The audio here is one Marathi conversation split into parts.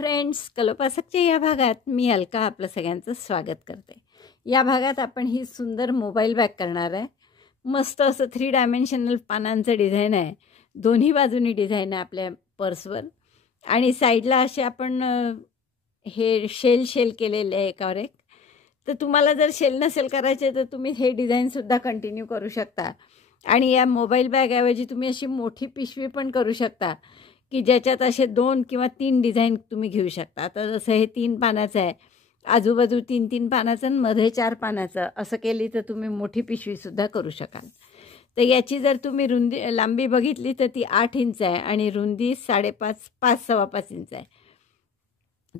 फ्रेंड्स, कलोपासकच्या या भागात मी अलका आपलं सगळ्यांचं स्वागत करते. या भागात आपण ही सुंदर मोबाईल बॅग करणार आहे. मस्त असं 3 डायमेन्शनल पानांचं डिझाईन आहे. दोन्ही बाजूनी डिझाईन आहे आपल्या पर्सवर आणि साईडला असे आपण हे शेल केलेले आहे एकावर एक. तर तुम्हाला जर शेल नसेल करायचे तर तुम्ही हे डिझाईनसुद्धा कंटिन्यू करू शकता. आणि या मोबाईल बॅगऐवजी तुम्ही अशी मोठी पिशवी पण करू शकता की ज्याच्यात असे 2 किंवा 3 डिझाईन तुम्ही घेऊ शकता. आता जसं हे 3 पानाचं आहे, आजूबाजू 3-3 पानाचं आणि मध्ये 4 पानाचं असं केली तर तुम्ही मोठी पिशवीसुद्धा करू शकाल. तर याची जर तुम्ही लांबी बघितली तर ती 8 इंच आहे आणि रुंदी 5.5 इंच आहे.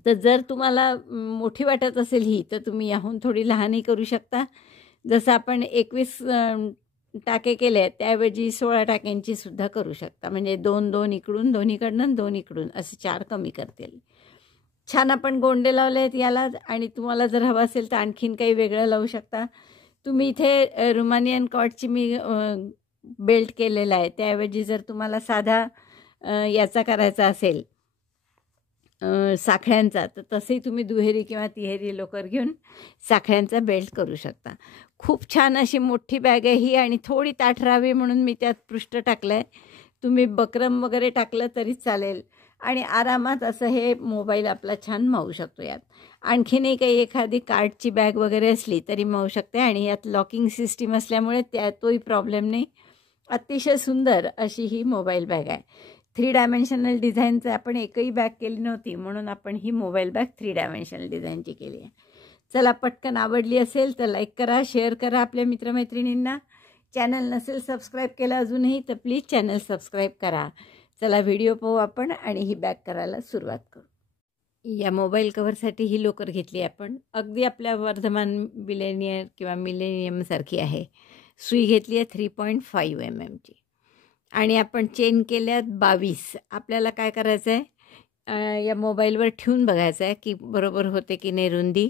तर जर तुम्हाला मोठी वाटत असेल ही तर तुम्ही याहून थोडी लहानही करू शकता. जसं आपण 21 टाके केले त्याऐवजी 16 टाक्यांची सुद्धा करू शकता. म्हणजे 2 इकडून, दोन्हीकडनं 2 इकडून असे 4 कमी करतील. छान आपण गोंडे लावले आहेत याला. आणि तुम्हाला जर हवं असेल तर आणखीन काही वेगळं लावू शकता. तुम्ही इथे रुमानियन कॉटची मी बेल्ट केलेला आहे. त्याऐवजी जर तुम्हाला साधा याचा करायचा असेल साखळ्यांचा तर तसेही तुम्ही दुहेरी किंवा तिहेरी लोकर घेऊन साखळ्यांचा बेल्ट करू शकता. खूप छान अशी मोठी बॅग आहे ही आणि थोडी ताठ राहावी म्हणून मी त्यात पृष्ठ टाकलं आहे. तुम्ही बक्रम वगैरे टाकलं तरी चालेल आणि आरामात असं हे मोबाईल आपला छान मावू शकतो. यात आणखीनही काही एखादी कार्डची बॅग वगैरे असली तरी मावू शकते आणि यात लॉकिंग सिस्टीम असल्यामुळे तोही प्रॉब्लेम नाही. अतिशय सुंदर अशी ही मोबाईल बॅग आहे. 3 डायमेन्शनल डिझाईनचं आपण एकही बॅग केली नव्हती म्हणून आपण ही मोबाईल बॅग 3 डायमेन्शनल डिझाईनची केली आहे. चला, पटकन आवडली असेल तर लाईक करा, शेअर करा आपल्या मित्रमैत्रिणींना. चॅनल नसेल सबस्क्राईब केलं अजूनही तर प्लीज चॅनल सबस्क्राईब करा. चला व्हिडिओ पाहू आपण आणि ही बॅग करायला सुरुवात करू. या मोबाईल कव्हरसाठी ही लोकर घेतली आपण. अगदी आपल्या वर्धमान बिलेनियर किंवा मिलेनियमसारखी आहे. सुई घेतली आहे 3.5 mm आणि आपण चेन केल्यात 22. आपल्याला काय करायचं आहे, या मोबाईलवर ठेवून बघायचं आहे की बरोबर होते की नाही रुंदी.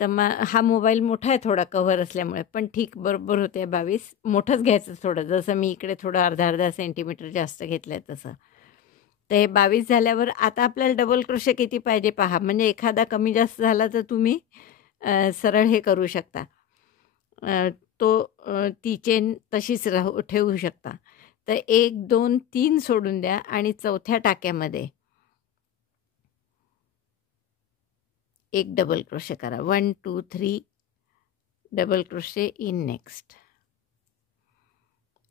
तर हा मोबाईल मोठा आहे थोडा कव्हर असल्यामुळे, पण ठीक बरोबर होते 22. मोठंच घ्यायचं थोडं, जसं मी इकडे थोडं अर्धा सेंटीमीटर जास्त घेतलं आहे तसं. तर हे 22 झाल्यावर आता आपल्याला डबल क्रोशे किती पाहिजे पहा. म्हणजे एखादा कमी जास्त झाला तर तुम्ही सरळ हे करू शकता. ती चेन तशीच ठेवू शकता. तर 1, 2, 3 सोडून द्या आणि चौथ्या टाक्यामध्ये एक डबल क्रोशे करा. 1, 2, 3 डबल क्रोशे इन नेक्स्ट.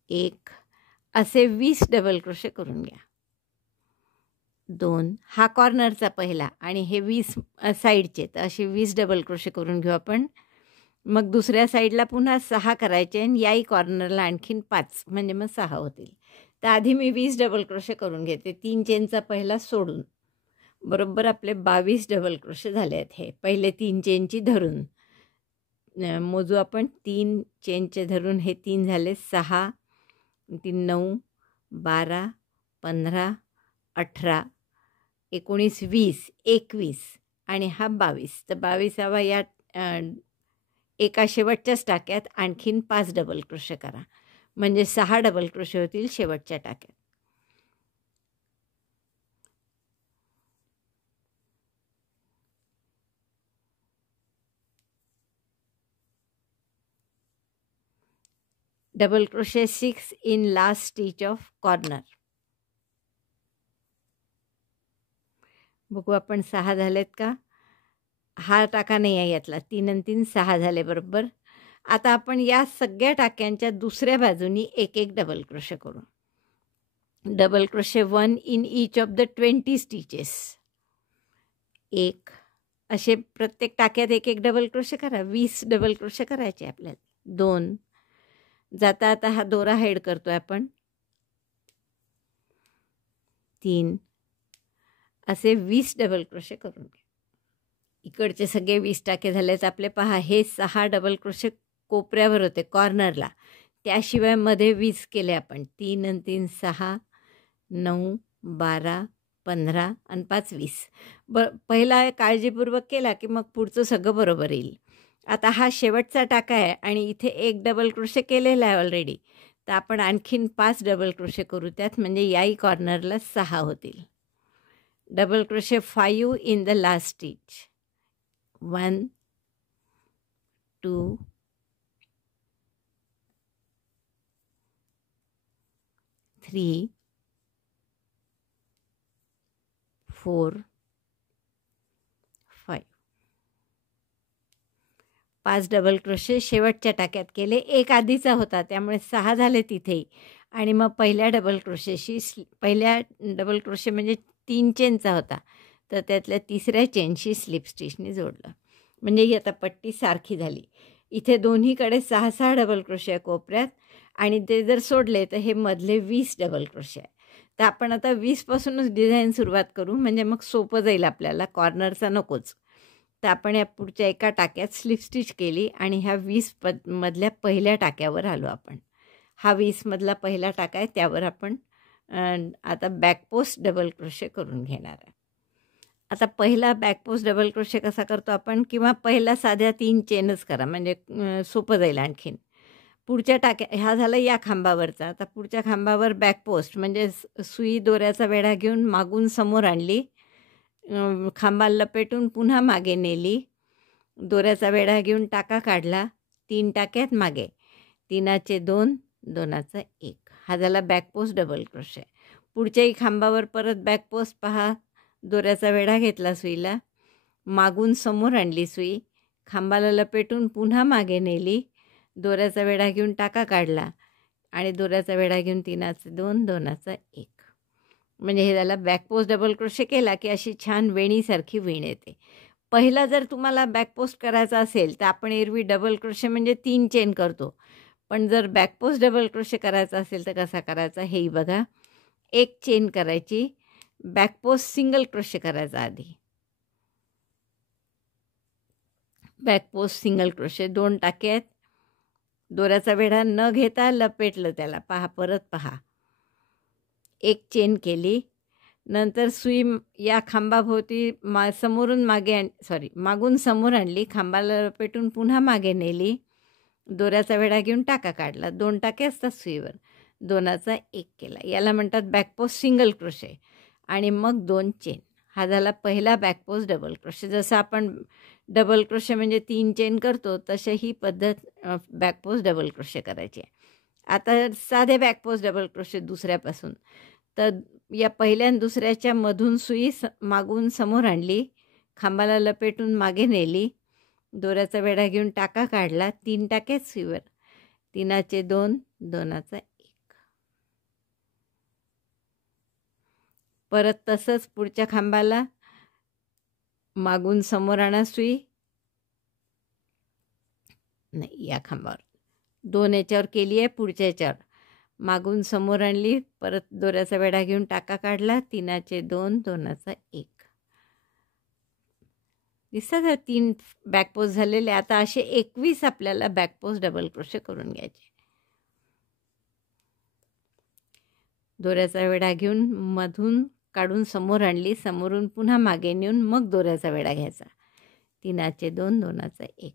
1 असे 20 डबल क्रोशे करून घ्या. 2 हा कॉर्नरचा पहिला आणि हे 20 साईडचे, तर असे 20 डबल क्रोशे करून घेऊ आपण. मग दुसऱ्या साईडला पुन्हा 6 करायचे आणि याही कॉर्नरला आणखीन 5 म्हणजे मग 6 होतील. तर आधी मी 20 डबल क्रोशे करून घेते 3 चेनचा पहिला सोडून. बरोबर आपले 22 डबल क्रोशे झाले आहेत. हे पहिले 3 चेनची धरून मोजू आपण. 3 चेनचे धरून हे 3 झाले. 6, 3, 9, 12, 15, 18, 19, 20, 21 आणि हा 22. तर 22वा या एका शेवटच्याच टाक्यात आणखीन 5 डबल क्रोशे करा. म्हणजे 6 डबल क्रोशे होतील शेवटच्या टाक्यात. Double crochet 6 in last stitch of corner. बघू आपण 6 झालेत का. हा टाका नाही आहे यातला. 3 आणि 3 6 झाले बरोबर. आता आपण या सगळ्या टाक्यांच्या दुसऱ्या बाजूनी एक डबल क्रोशे करू. Double crochet 1 in each of the 20 stitches. 1 असे प्रत्येक टाक्यात एक डबल क्रोशे करा. 20 डबल क्रोशे करायचे आपल्याला. 2 जाता आता हा दोरा हेड करतोय आपण. 3 असे 20 डबल क्रोशे करून घ्या. इकडचे सगळे 20 टाके झालेत आपले. पहा, हे 6 डबल क्रोशे कोपऱ्यावर होते कॉर्नरला. त्याशिवाय मध्ये 20 केले आपण. 3 आणि 3 6, 9, 12, 15 आणि 5 20. पहिला काळजीपूर्वक केला की मग पुढचं सगळं बरोबर येईल. आता हा शेवटचा टाका आहे आणि इथे एक डबल क्रोशे केलेला आहे ऑलरेडी. तर आपण आणखीन 5 डबल क्रोशे करू त्यात. म्हणजे याही कॉर्नरला 6 होतील. Double crochet 5 in the last stitch. 1 2 3 4 5 5 double crochet शेवटच्या टाक्यात केले. एक आधीचा होता त्यामुळे 6 झाले तिथेही. आणि मग पहिल्या डबल क्रोशेशी पहिल्या डबल क्रोशे म्हणजे 3 चेनचा होता, तर त्यातल्या तिसऱ्या चेनशी स्लिप स्टिचने जोडलं. म्हणजे ही आता पट्टी सारखी झाली. इथे दोन्हीकडे 6-6 डबल क्रोशे आहे कोपऱ्यात, आणि ते जर सोडले तर हे मधले 20 डबल क्रोशे आहे. तर आपण आता 20 पासूनच डिझाईन सुरुवात करू, म्हणजे मग सोपं जाईल आपल्याला, कॉर्नरचा नकोच. तर आपण या पुढच्या एका टाक्यात स्लिप स्टिच केली आणि ह्या 20 मधल्या पहिल्या टाक्यावर आलो आपण. हा 20 मधला पहिला टाका आहे, त्यावर आपण आता बॅकपोस्ट डबल क्रोशे करून घेणार आहे. आता पहिला बॅकपोस्ट डबल क्रोशे कसा करतो आपण, किंवा पहिला साध्या 3 चेनच करा, म्हणजे सोपं जाईल आणखीन. पुढच्या टाक्या हा झाला या खांबावरचा. आता पुढच्या खांबावर बॅकपोस्ट म्हणजे सुई दोऱ्याचा वेढा घेऊन मागून समोर आणली, खांबाला लपेटून पुन्हा मागे नेली, दोऱ्याचा वेढा घेऊन टाका काढला, 3 टाक्यात मागे, 3चे 2 2चा 1. हा झाला बॅकपोस्ट डबल क्रोशे. पुढच्याही खांबावर परत बॅकपोस्ट पहा, दोऱ्याचा वेढा घेतला सुईला, मागून समोर आणली सुई, खांबाला लपेटून पुन्हा मागे नेली, दोऱ्याचा वेढा घेऊन टाका काढला आणि दोऱ्याचा वेढा घेऊन 3चे 2 2चा 1. म्हणजे हे झाला बॅकपोस्ट डबल क्रोशे केला की अशी छान वेणीसारखी वीण येते. पहिला जर तुम्हाला बॅकपोस्ट करायचा असेल तर आपण एरवी डबल क्रोशे म्हणजे 3 चेन करतो, पण जर बॅकपोस्ट डबल क्रोशे करायचा असेल तर कसा करायचा हेही बघा. 1 चेन करायची, बॅकपोस्ट सिंगल क्रोशे करायचा आधी, बॅकपोस्ट सिंगल क्रोशे 2 टाके आहेत, दोऱ्याचा वेढा न घेता लपेटलं त्याला, पहा परत पहा, 1 चेन केली, नंतर सुई या खांबाभोवती समोरून मागे मागून समोर आणली, खांबाला लपेटून पुन्हा मागे नेली, दोऱ्याचा वेढा घेऊन टाका काढला, 2 टाके असतात सुईवर, 2चा 1 केला, याला म्हणतात बॅकपोस्ट सिंगल क्रोशे. आणि मग 2 चेन. हा झाला पहिला बॅकपोस्ट डबल क्रोशे. जसं आपण डबल क्रोशे म्हणजे 3 चेन करतो तशी ही पद्धत बॅकपोस्ट डबल क्रोशे करायची आहे. आता साधे बॅकपोस्ट डबल क्रोशे दुसऱ्यापासून, तर या पहिल्या आणि दुसऱ्याच्या मधून सुई मागून समोर आणली, खांबाला लपेटून मागे नेली, दोऱ्याचा वेढा घेऊन टाका काढला, 3 टाके सुईवर, 3चे 2 2चा 1. परत तसंच पुढच्या खांबाला मागून समोर आणा सुई, नाही या खांबावर 2 याच्यावर केली आहे, पुढच्या याच्यावर मागून समोर आणली, परत दोऱ्याचा वेढा घेऊन टाका काढला, 3चे 2 2चा 1. दिसतात 3 बॅकपोस्ट झालेले. आता असे 21 आपल्याला बॅकपोस्ट डबल क्रोशे करून घ्यायचे. दोऱ्याचा वेढा घेऊन मधून काढून समोर आणली, समोरून पुन्हा मागे नेऊन मग दोऱ्याचा वेढा घ्यायचा, 3चे 2 2चा 1.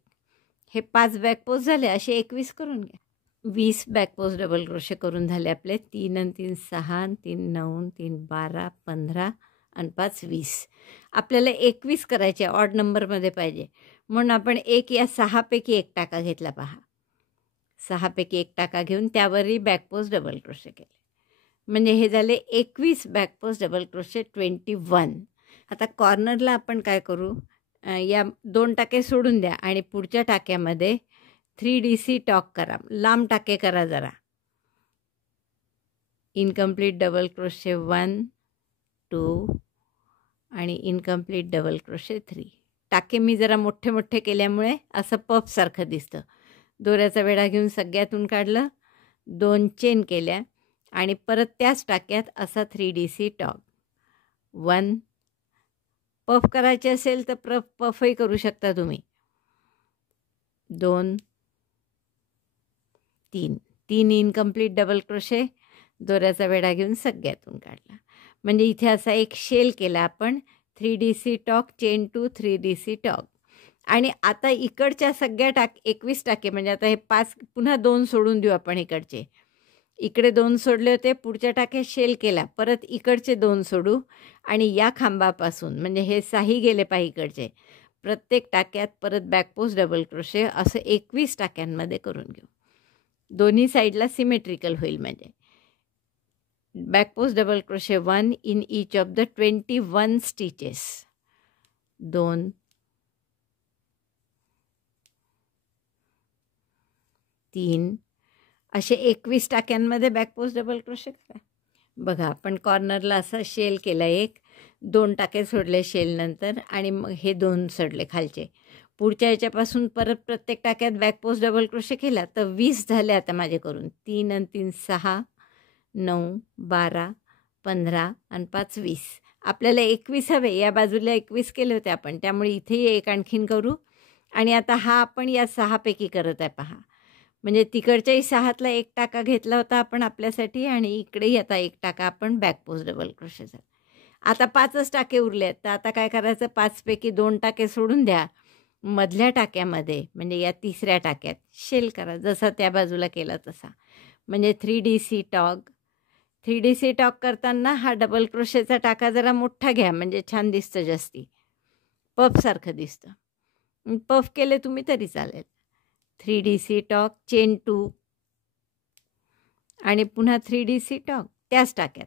हे 5 बॅकपोस्ट झाले, असे 21 करून घ्या. 20 बॅकपोस्ट डबल क्रोशे करून झाले आपले. 3 आणि 3 6, 3 9, 3 12, 15 आणि 5 20. आपल्याला 21 करायचे, ऑड नंबरमध्ये पाहिजे, म्हणून आपण या 6 पैकी 1 टाका घेतला. पहा, 6 पैकी 1 टाका घेऊन त्यावरही बॅकपोस्ट डबल क्रोशे केले, म्हणजे हे झाले 21 बॅकपोस्ट डबल क्रोशे, 21. आता कॉर्नरला आपण काय करू, या 2 टाके सोडून द्या आणि पुढच्या टाक्यामध्ये 3DC टॉक करा, लांब टाके करा जरा. इनकम्प्लीट डबल क्रोशे 1 2 आणि इनकम्प्लीट डबल क्रोशे 3. टाके मी जरा मोठे मोठे केल्यामुळे असं पफसारखं दिसतं. दोऱ्याचा वेढा घेऊन सगळ्यातून काढलं, 2 चेन केल्या आणि परत त्याच टाक्यात असा 3DC टॉक. 1 पफ करायचे असेल तर पफही करू शकता तुम्ही. 2 3 इनकम्प्लीट डबल क्रोशे, दोऱ्याचा वेढा घेऊन सगळ्यातून काढला. म्हणजे इथे असा एक शेल केला आपण, 3DC talk, chain 2, 3DC talk. आणि आता इकडच्या सगळ्या 21 टाके, म्हणजे आता हे 5 पुन्हा 2 सोडून देऊ आपण इकडचे, इकडे 2 सोडले होते, पुढच्या टाक्यात शेल केला, परत इकडचे 2 सोडू आणि या खांबापासून म्हणजे हे 6 गेले पहा इकडचे, प्रत्येक टाक्यात परत बॅक पोस्ट डबल क्रोशे असं 21 टाक्यांमध्ये करून घेऊ. दोन्ही साईडला सिमेट्रिकल होईल. म्हणजे back post double crochet 1 in each of the 21 stitches. 2 3 असे 21 टाक्यांमध्ये बॅक पोस्ट डबल क्रोशे करा. बघा आपण कॉर्नरला असा शेल केला, 2 टाके सोडले शेल नंतर आणि मग हे 2 सोडले खालचे. पुढच्या याच्यापासून परत प्रत्येक टाक्यात बॅक पोस्ट डबल क्रोशे केला तर 20 झाले आता माझे करून. 3 आणि 3 6, 9 12 15 आणि 5 20. आपल्याला 21 हवे, या बाजूला 21 केले होते आपण, त्यामुळे इथेही एक आणखीन करू. आणि आता हा आपण या 6 पैकी करत आहे पहा. म्हणजे तिकडच्याही 6तला 1 टाका घेतला होता आपण आपल्यासाठी आणि इकडेही आता 1 टाका आपण बॅक पोस्ट डबल क्रोशेचा. आता 5च टाके उरले आहेत. तर आता काय करायचं, 5 पैकी 2 टाके सोडून द्या. मधल्या टाक्यामध्ये म्हणजे या 3ऱ्या टाक्यात शेल करा, जसा त्या बाजूला केला तसा. म्हणजे 3DC टॉग. 3DC टॉग करताना हा डबल क्रोशेचा टाका जरा मोठा घ्या, म्हणजे छान दिसतं, जास्ती पफसारखं दिसतं. पफ केले तुम्ही तरी चालेल. 3DC टॉग, चेन 2 आणि पुन्हा 3DC टॉग त्याच टाक्यात.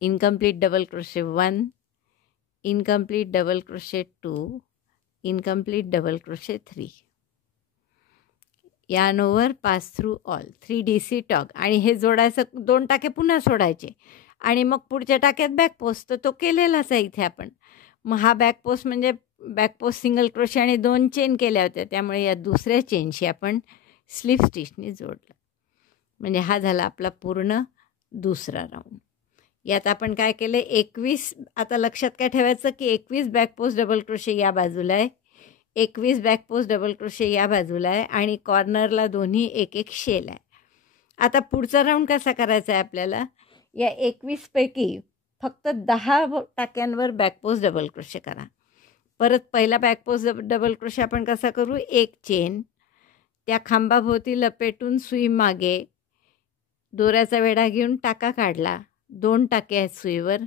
Incomplete double crochet 1, incomplete double crochet 2, incomplete double crochet 3. Yarn over, pass through all. 3DC टॉग आणि हे जोडायचं, 2 टाके पुन्हा सोडायचे आणि मग पुढच्या टाक्यात बॅक पोस्ट. तर तो केलेलाच आहे इथे आपण. मग हा बॅक पोस्ट म्हणजे बॅक पोस्ट सिंगल क्रोशे आणि 2 चेन केल्या होत्या, त्यामुळे या दुसऱ्या चेनशी आपण स्लिप स्टिचनी जोडलं. म्हणजे हा झाला आपला पूर्ण दुसरा राऊंड. यात आपण काय केलं, 21. आता लक्षात काय ठेवायचं की 21 बॅक पोस्ट डबल क्रोशे या बाजूला आहे, 21 बॅक पोस्ट डबल क्रोशे या बाजूला आहे आणि कॉर्नरला दोन्ही 1-1 शेल आहे. आता पुढचा राऊंड कसा करायचा आहे आपल्याला, या 21 पैकी फक्त 10 टाक्यांवर बॅक पोस्ट डबल क्रोशे करा. परत पहिला बॅक पोस्ट डबल क्रोशे आपण कसा करू, 1 चेन, त्या खांबाभोवती लपेटून सुई मागे, दोऱ्याचा वेढा घेऊन टाका काढला, 2 टाके आहेत सुईवर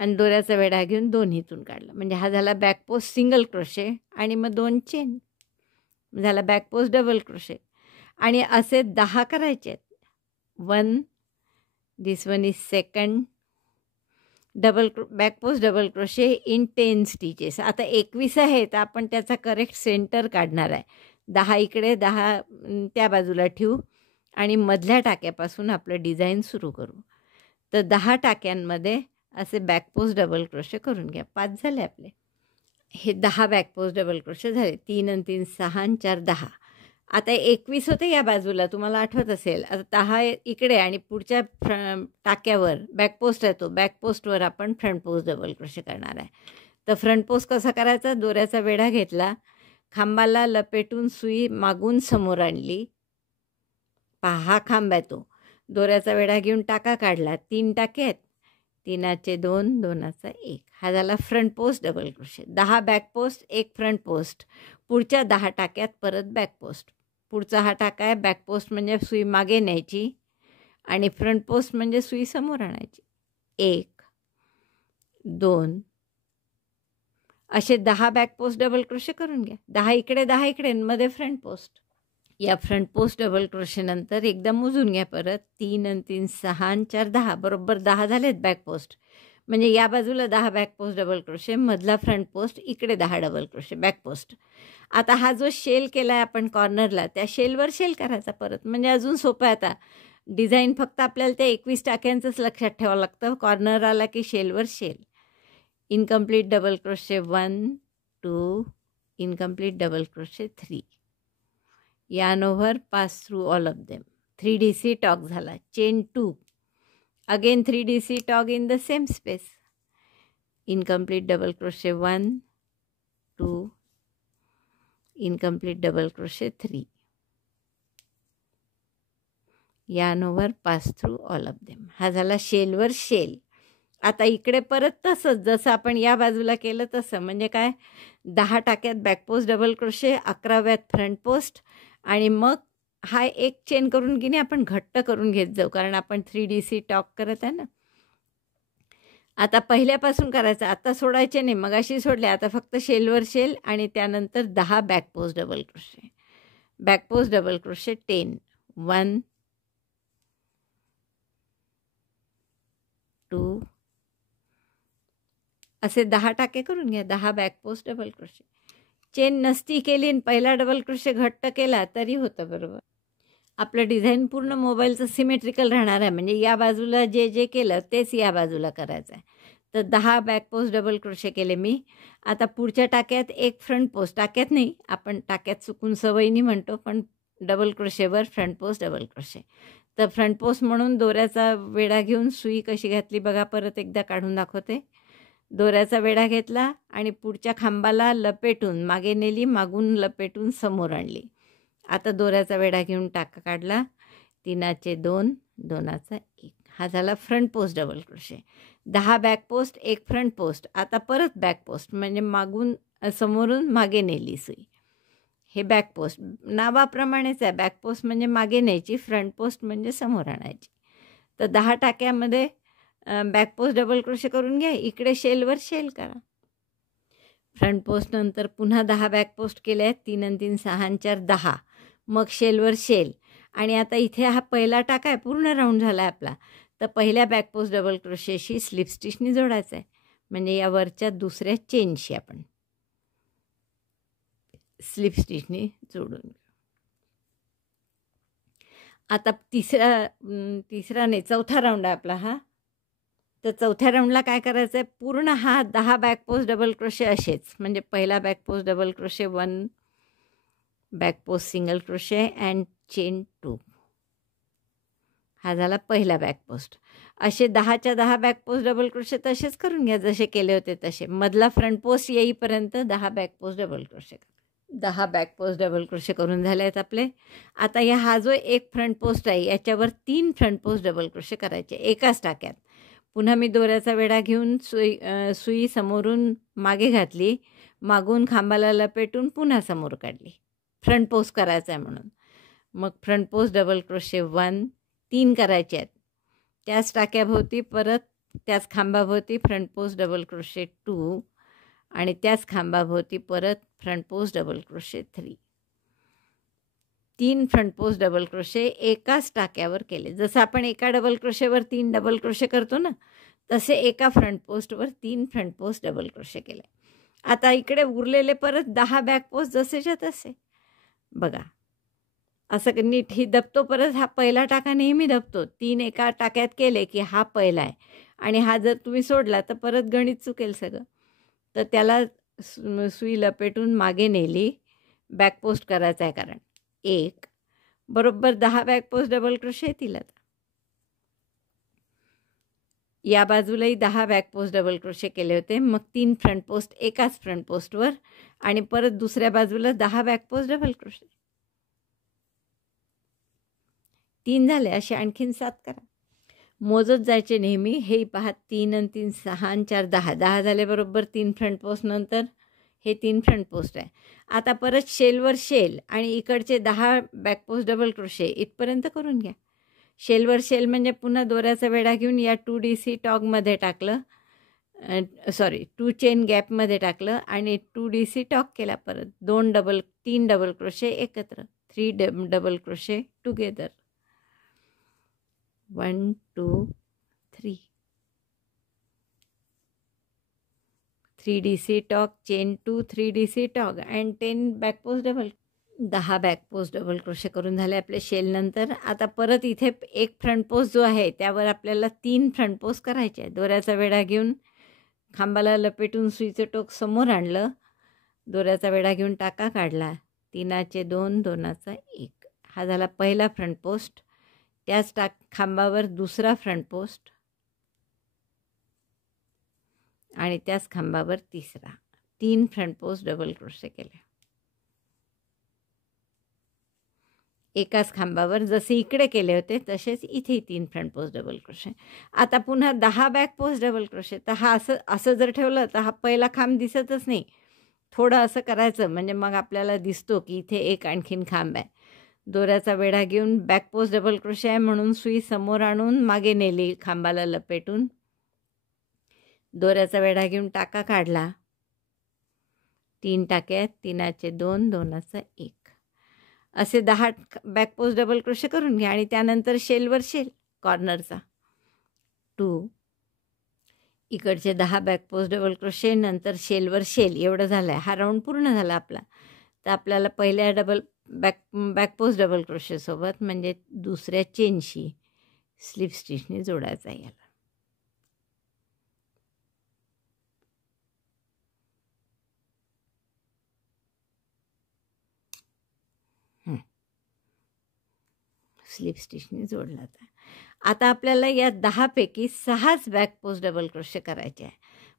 आणि दोऱ्याचा वेढा घेऊन दोन्हीतून काढला. म्हणजे हा झाला बॅक पोस्ट सिंगल क्रोशे आणि मग 2 चेन झाला बॅक पोस्ट डबल क्रोशे. आणि असे 10 करायचे आहेत. 1, this one is second back post double crochet in 10 stitches. आता 21 आहे तर आपण त्याचा करेक्ट सेंटर काढणार आहे. 10 इकडे, 10 त्या बाजूला ठेवू आणि मधल्या टाक्यापासून आपलं डिझाईन सुरू करू. तर 10 टाक्यांमध्ये असे बॅक पोस्ट डबल क्रोशे करून घ्या. 5 झाले आपले. हे 10 बॅक पोस्ट डबल क्रोशे झाले. 3 आणि 3 6 आणि 4 10. आता 21 होते या बाजूला, तुम्हाला आठवत असेल. आता 10 इकडे आणि पुढच्या टाक्यावर बॅक पोस्ट आहे, तो बॅक पोस्टवर आपण फ्रंट पोस्ट डबल क्रोशे करणार आहे. तर फ्रंट पोस्ट कसा करायचा, दोऱ्याचा वेढा घेतला, खांबाला लपेटून सुई मागून समोर आणली. पहा हा खांब आहे तो, दोऱ्याचा वेढा घेऊन टाका काढला, 3 टाके आहेत, 3चे 2, 2चा 1. हा झाला front post double crochet. 10 back post, 1 front post. पुढच्या 10 टाक्यात परत बॅक पोस्ट. पुढचा हा टाका आहे, बॅक पोस्ट म्हणजे सुई मागे न्यायची आणि फ्रंट पोस्ट म्हणजे सुई समोर आणायची. 1 2 असे 10 बॅक पोस्ट डबल क्रोशे करून घ्या. 10 इकडे, 10 इकडे, मध्ये फ्रंट पोस्ट. या फ्रंट पोस्ट डबल क्रोशेनंतर एकदा मोजून घ्या परत. 3 आणि 3 6 आणि 4 10, बरोबर 10 झालेत बॅक पोस्ट. म्हणजे या बाजूला 10 बॅक पोस्ट डबल क्रोशे, मधला फ्रंट पोस्ट, इकडे 10 डबल क्रोशे बॅक पोस्ट. आता हा जो शेल केला आहे आपण कॉर्नरला, त्या शेलवर शेल करायचा परत. म्हणजे अजून सोपं आहे. आता डिझाईन फक्त आपल्याला त्या 21 टाक्यांचंच लक्षात ठेवावं लागतं. कॉर्नर आला की शेलवर shell. Incomplete double crochet 1 2, incomplete double crochet 3. yarn over, pass through all of them. 3DC tog झाला. Chain 2, again 3DC tog in the same space. Incomplete double crochet 1 2, incomplete double crochet 3. yarn over, pass through all of them. हा झाला शेलवर शेल. आता इकडे परत तसंच, जसं आपण या बाजूला केलं तसं. म्हणजे काय, 10 टाक्यात बॅक पोस्ट डबल क्रोशे, 11व्यात फ्रंट पोस्ट आणि मग हा एक चेन करून की नाही आपण घट्ट करून घेत जाऊ, कारण आपण 3DC टॉक करत आहे ना. आता पहिल्यापासून करायचं, आता सोडायचे नाही, मगाशी सोडले, आता फक्त शेलवर शेल आणि त्यानंतर 10 back post double crochet. Back post double crochet 10, 1 2 असे 10 टाके करून घ्या. 10 back post double crochet. Chain नसती केली आणि पहिला डबल क्रोशे घट्ट केला तरी होतं बरोबर. आपलं डिझाईन पूर्ण मोबाईलचं सिमेट्रिकल राहणार आहे, म्हणजे या बाजूला जे जे केलं तेच या बाजूला करायचं आहे. तर 10 बॅक पोस्ट डबल क्रोशे केले मी. आता पुढच्या टाक्यात एक फ्रंट पोस्ट, टाक्यात नाही, आपण टाक्यात चुकून सवयीने म्हणतो, पण डबल क्रोशेवर फ्रंट पोस्ट डबल क्रोशे. तर फ्रंट पोस्ट म्हणून दोऱ्याचा वेढा घेऊन सुई कशी घातली बघा, परत एकदा काढून दाखवते. दोऱ्याचा वेढा घेतला आणि पुढच्या खांबाला लपेटून मागे नेली, मागून लपेटून समोर आणली. आता दोऱ्याचा वेढा घेऊन टाका काढला, 3चे 2, 2चा 1. हा झाला front post double crochet. 10 back post, एक फ्रंट पोस्ट. आता परत बॅक पोस्ट, म्हणजे मागून समोरून मागे नेली सुई. हे बॅक पोस्ट नावाप्रमाणेच आहे. बॅक पोस्ट म्हणजे मागे न्यायची, फ्रंट पोस्ट म्हणजे समोर आणायची. तर 10 टाक्यामध्ये बॅक पोस्ट डबल क्रोशे करून घ्या. इकडे शेलवर शेल करा. फ्रंट पोस्ट नंतर पुन्हा 10 बॅक पोस्ट केले आहेत. 3 आणि 3 6 आणि 4 10. मग शेलवर शेल. आणि आता इथे हा पहिला टाका आहे, पूर्ण राऊंड झाला आहे आपला. तर पहिल्या बॅक पोस्ट डबल क्रोशेशी स्लिप स्टिचनी जोडायचं आहे, म्हणजे या वरच्या दुसऱ्या चेनशी आपण स्लिप स्टिचनी जोडून घेऊ. आता तिसरा नाही, चौथा राऊंड आहे आपला हा. तर चौथ्या राऊंडला काय करायचं आहे, पूर्ण हा 10 बॅक पोस्ट डबल क्रोशे असेच, म्हणजे पहिला back post double crochet, 1 back post single crochet and chain 2. हा झाला पहिला बॅक पोस्ट. असे 10च्या 10 बॅक पोस्ट डबल क्रोशे तसेच करून घ्या, जसे केले होते तसे. मधला फ्रंट पोस्ट येईपर्यंत 10 back post double crochet. 10 back post double crochet करून झाले आहेत आपले. आता हा जो एक फ्रंट पोस्ट आहे याच्यावर 3 फ्रंट पोस्ट डबल क्रोशे करायचे एकाच टाक्यात. पुन्हा मी दोऱ्याचा वेढा घेऊन सुई समोरून मागे घातली, मागून खांबाला लपेटून पुन्हा समोर काढली. फ्रंट पोस्ट करायचा आहे म्हणून. मग फ्रंट पोस्ट डबल क्रोशे 1, 3 करायचे आहेत. त्याच टाक्याभोवती परत त्याच खांबाभोवती फ्रंट पोस्ट डबल क्रोशे 2 आणि त्याच खांबाभोवती परत front post double crochet 3. 3 front post double crochet एकाच टाक्यावर केले. जसं आपण एका डबल क्रोशेवर 3 डबल क्रोशे करतो ना, तसे एका फ्रंट पोस्टवर 3 फ्रंट पोस्ट डबल क्रोशे केले. आता इकडे उरलेले परत 10 बॅक पोस्ट जसेच्या तसे बघा. असं नीट ही दबतो, परत हा पहिला टाका नेहमी दबतो. 3 एका टाक्यात केले की हा पहिला आहे, आणि हा जर तुम्ही सोडला तर परत गणित चुकेल सगळं. तर त्याला सुई लपेटून मागे नेली, बॅक पोस्ट करायचा आहे, कारण 1 बरोबर 10 बॅक पोस्ट डबल क्रोशे येतील. आता या बाजूलाही 10 बॅक पोस्ट डबल क्रोशे केले होते. मग 3 फ्रंट पोस्ट एकाच फ्रंट पोस्टवर, आणि परत दुसऱ्या बाजूला 10 बॅक पोस्ट डबल क्रोशे. 3 झाले, असे आणखीन 7 करा. मोजत जायचे नेहमी. हे पहा, 3 आणि 3 6 आणि 4 10. 10 झाले बरोबर. 3 फ्रंट पोस्ट नंतर हे 3 फ्रंट पोस्ट आहे. आता परत शेलवर शेल आणि इकडचे 10 बॅक पोस्ट डबल क्रोशे इथपर्यंत करून घ्या. शेलवर शेल म्हणजे पुन्हा दोऱ्याचा वेढा घेऊन या 2DC टॉकमध्ये टाकलं, 2 चेन गॅपमध्ये टाकलं आणि 2DC टॉक केला. परत 3 डबल क्रोशे एकत्र, 3 double crochet together, 1 2 3. 3DC talk, chain 2, 3DC talk and 10 back post double. 10 back post double crochet करून झाले आपले शेलनंतर. आता परत इथे एक फ्रंट पोस्ट जो आहे त्यावर आपल्याला 3 फ्रंट पोस्ट करायचे आहे. दोऱ्याचा वेढा घेऊन खांबाला लपेटून सुईचं टोक समोर आणलं, दोऱ्याचा वेढा घेऊन टाका काढला, 3चे 2, 2चा 1. हा झाला पहिला फ्रंट पोस्ट. त्याच खांबावर दुसरा फ्रंट पोस्ट आणि त्याच खांबावर तिसरा. 3 फ्रंट पोस्ट डबल क्रोशे केले एकाच खांबावर. जसे इकडे केले होते तसेच इथे 3 फ्रंट पोस्ट डबल क्रोशे. आता पुन्हा 10 बॅक पोस्ट डबल क्रोशे. तर हा असं जर ठेवलं तर हा पहिला खांब दिसतच नाही. थोडं असं करायचं, म्हणजे मग आपल्याला दिसतो की इथे एक आणखीन खांब आहे. दोऱ्याचा वेढा घेऊन बॅक पोस्ट डबल क्रोशे आहे म्हणून सुई समोर आणून मागे नेली खांबाला लपेटून. दोऱ्याचा वेढा घेऊन टाका काढला. 3 टाके आहेत, 3चे 2, 2चा 1. असे 10 बॅक पोस्ट डबल क्रोशे करून घ्या आणि त्यानंतर शेलवर शेल कॉर्नरचा 2. इकडचे 10 बॅक पोस्ट डबल क्रोशे, नंतर शेलवर शेल. एवढं झालं आहे. हा राऊंड पूर्ण झाला आपला. तर आपल्याला पहिल्या बॅक पोस्ट डबल क्रोशेसोबत म्हणजे दुसऱ्या चेनशी स्लिप स्टिचने जोडायचा याला. स्लिप स्टिचने जोडला होता. आता आपल्याला या 10 पैकी 6च बॅक पोस्ट डबल क्रोशे करायचे आहे.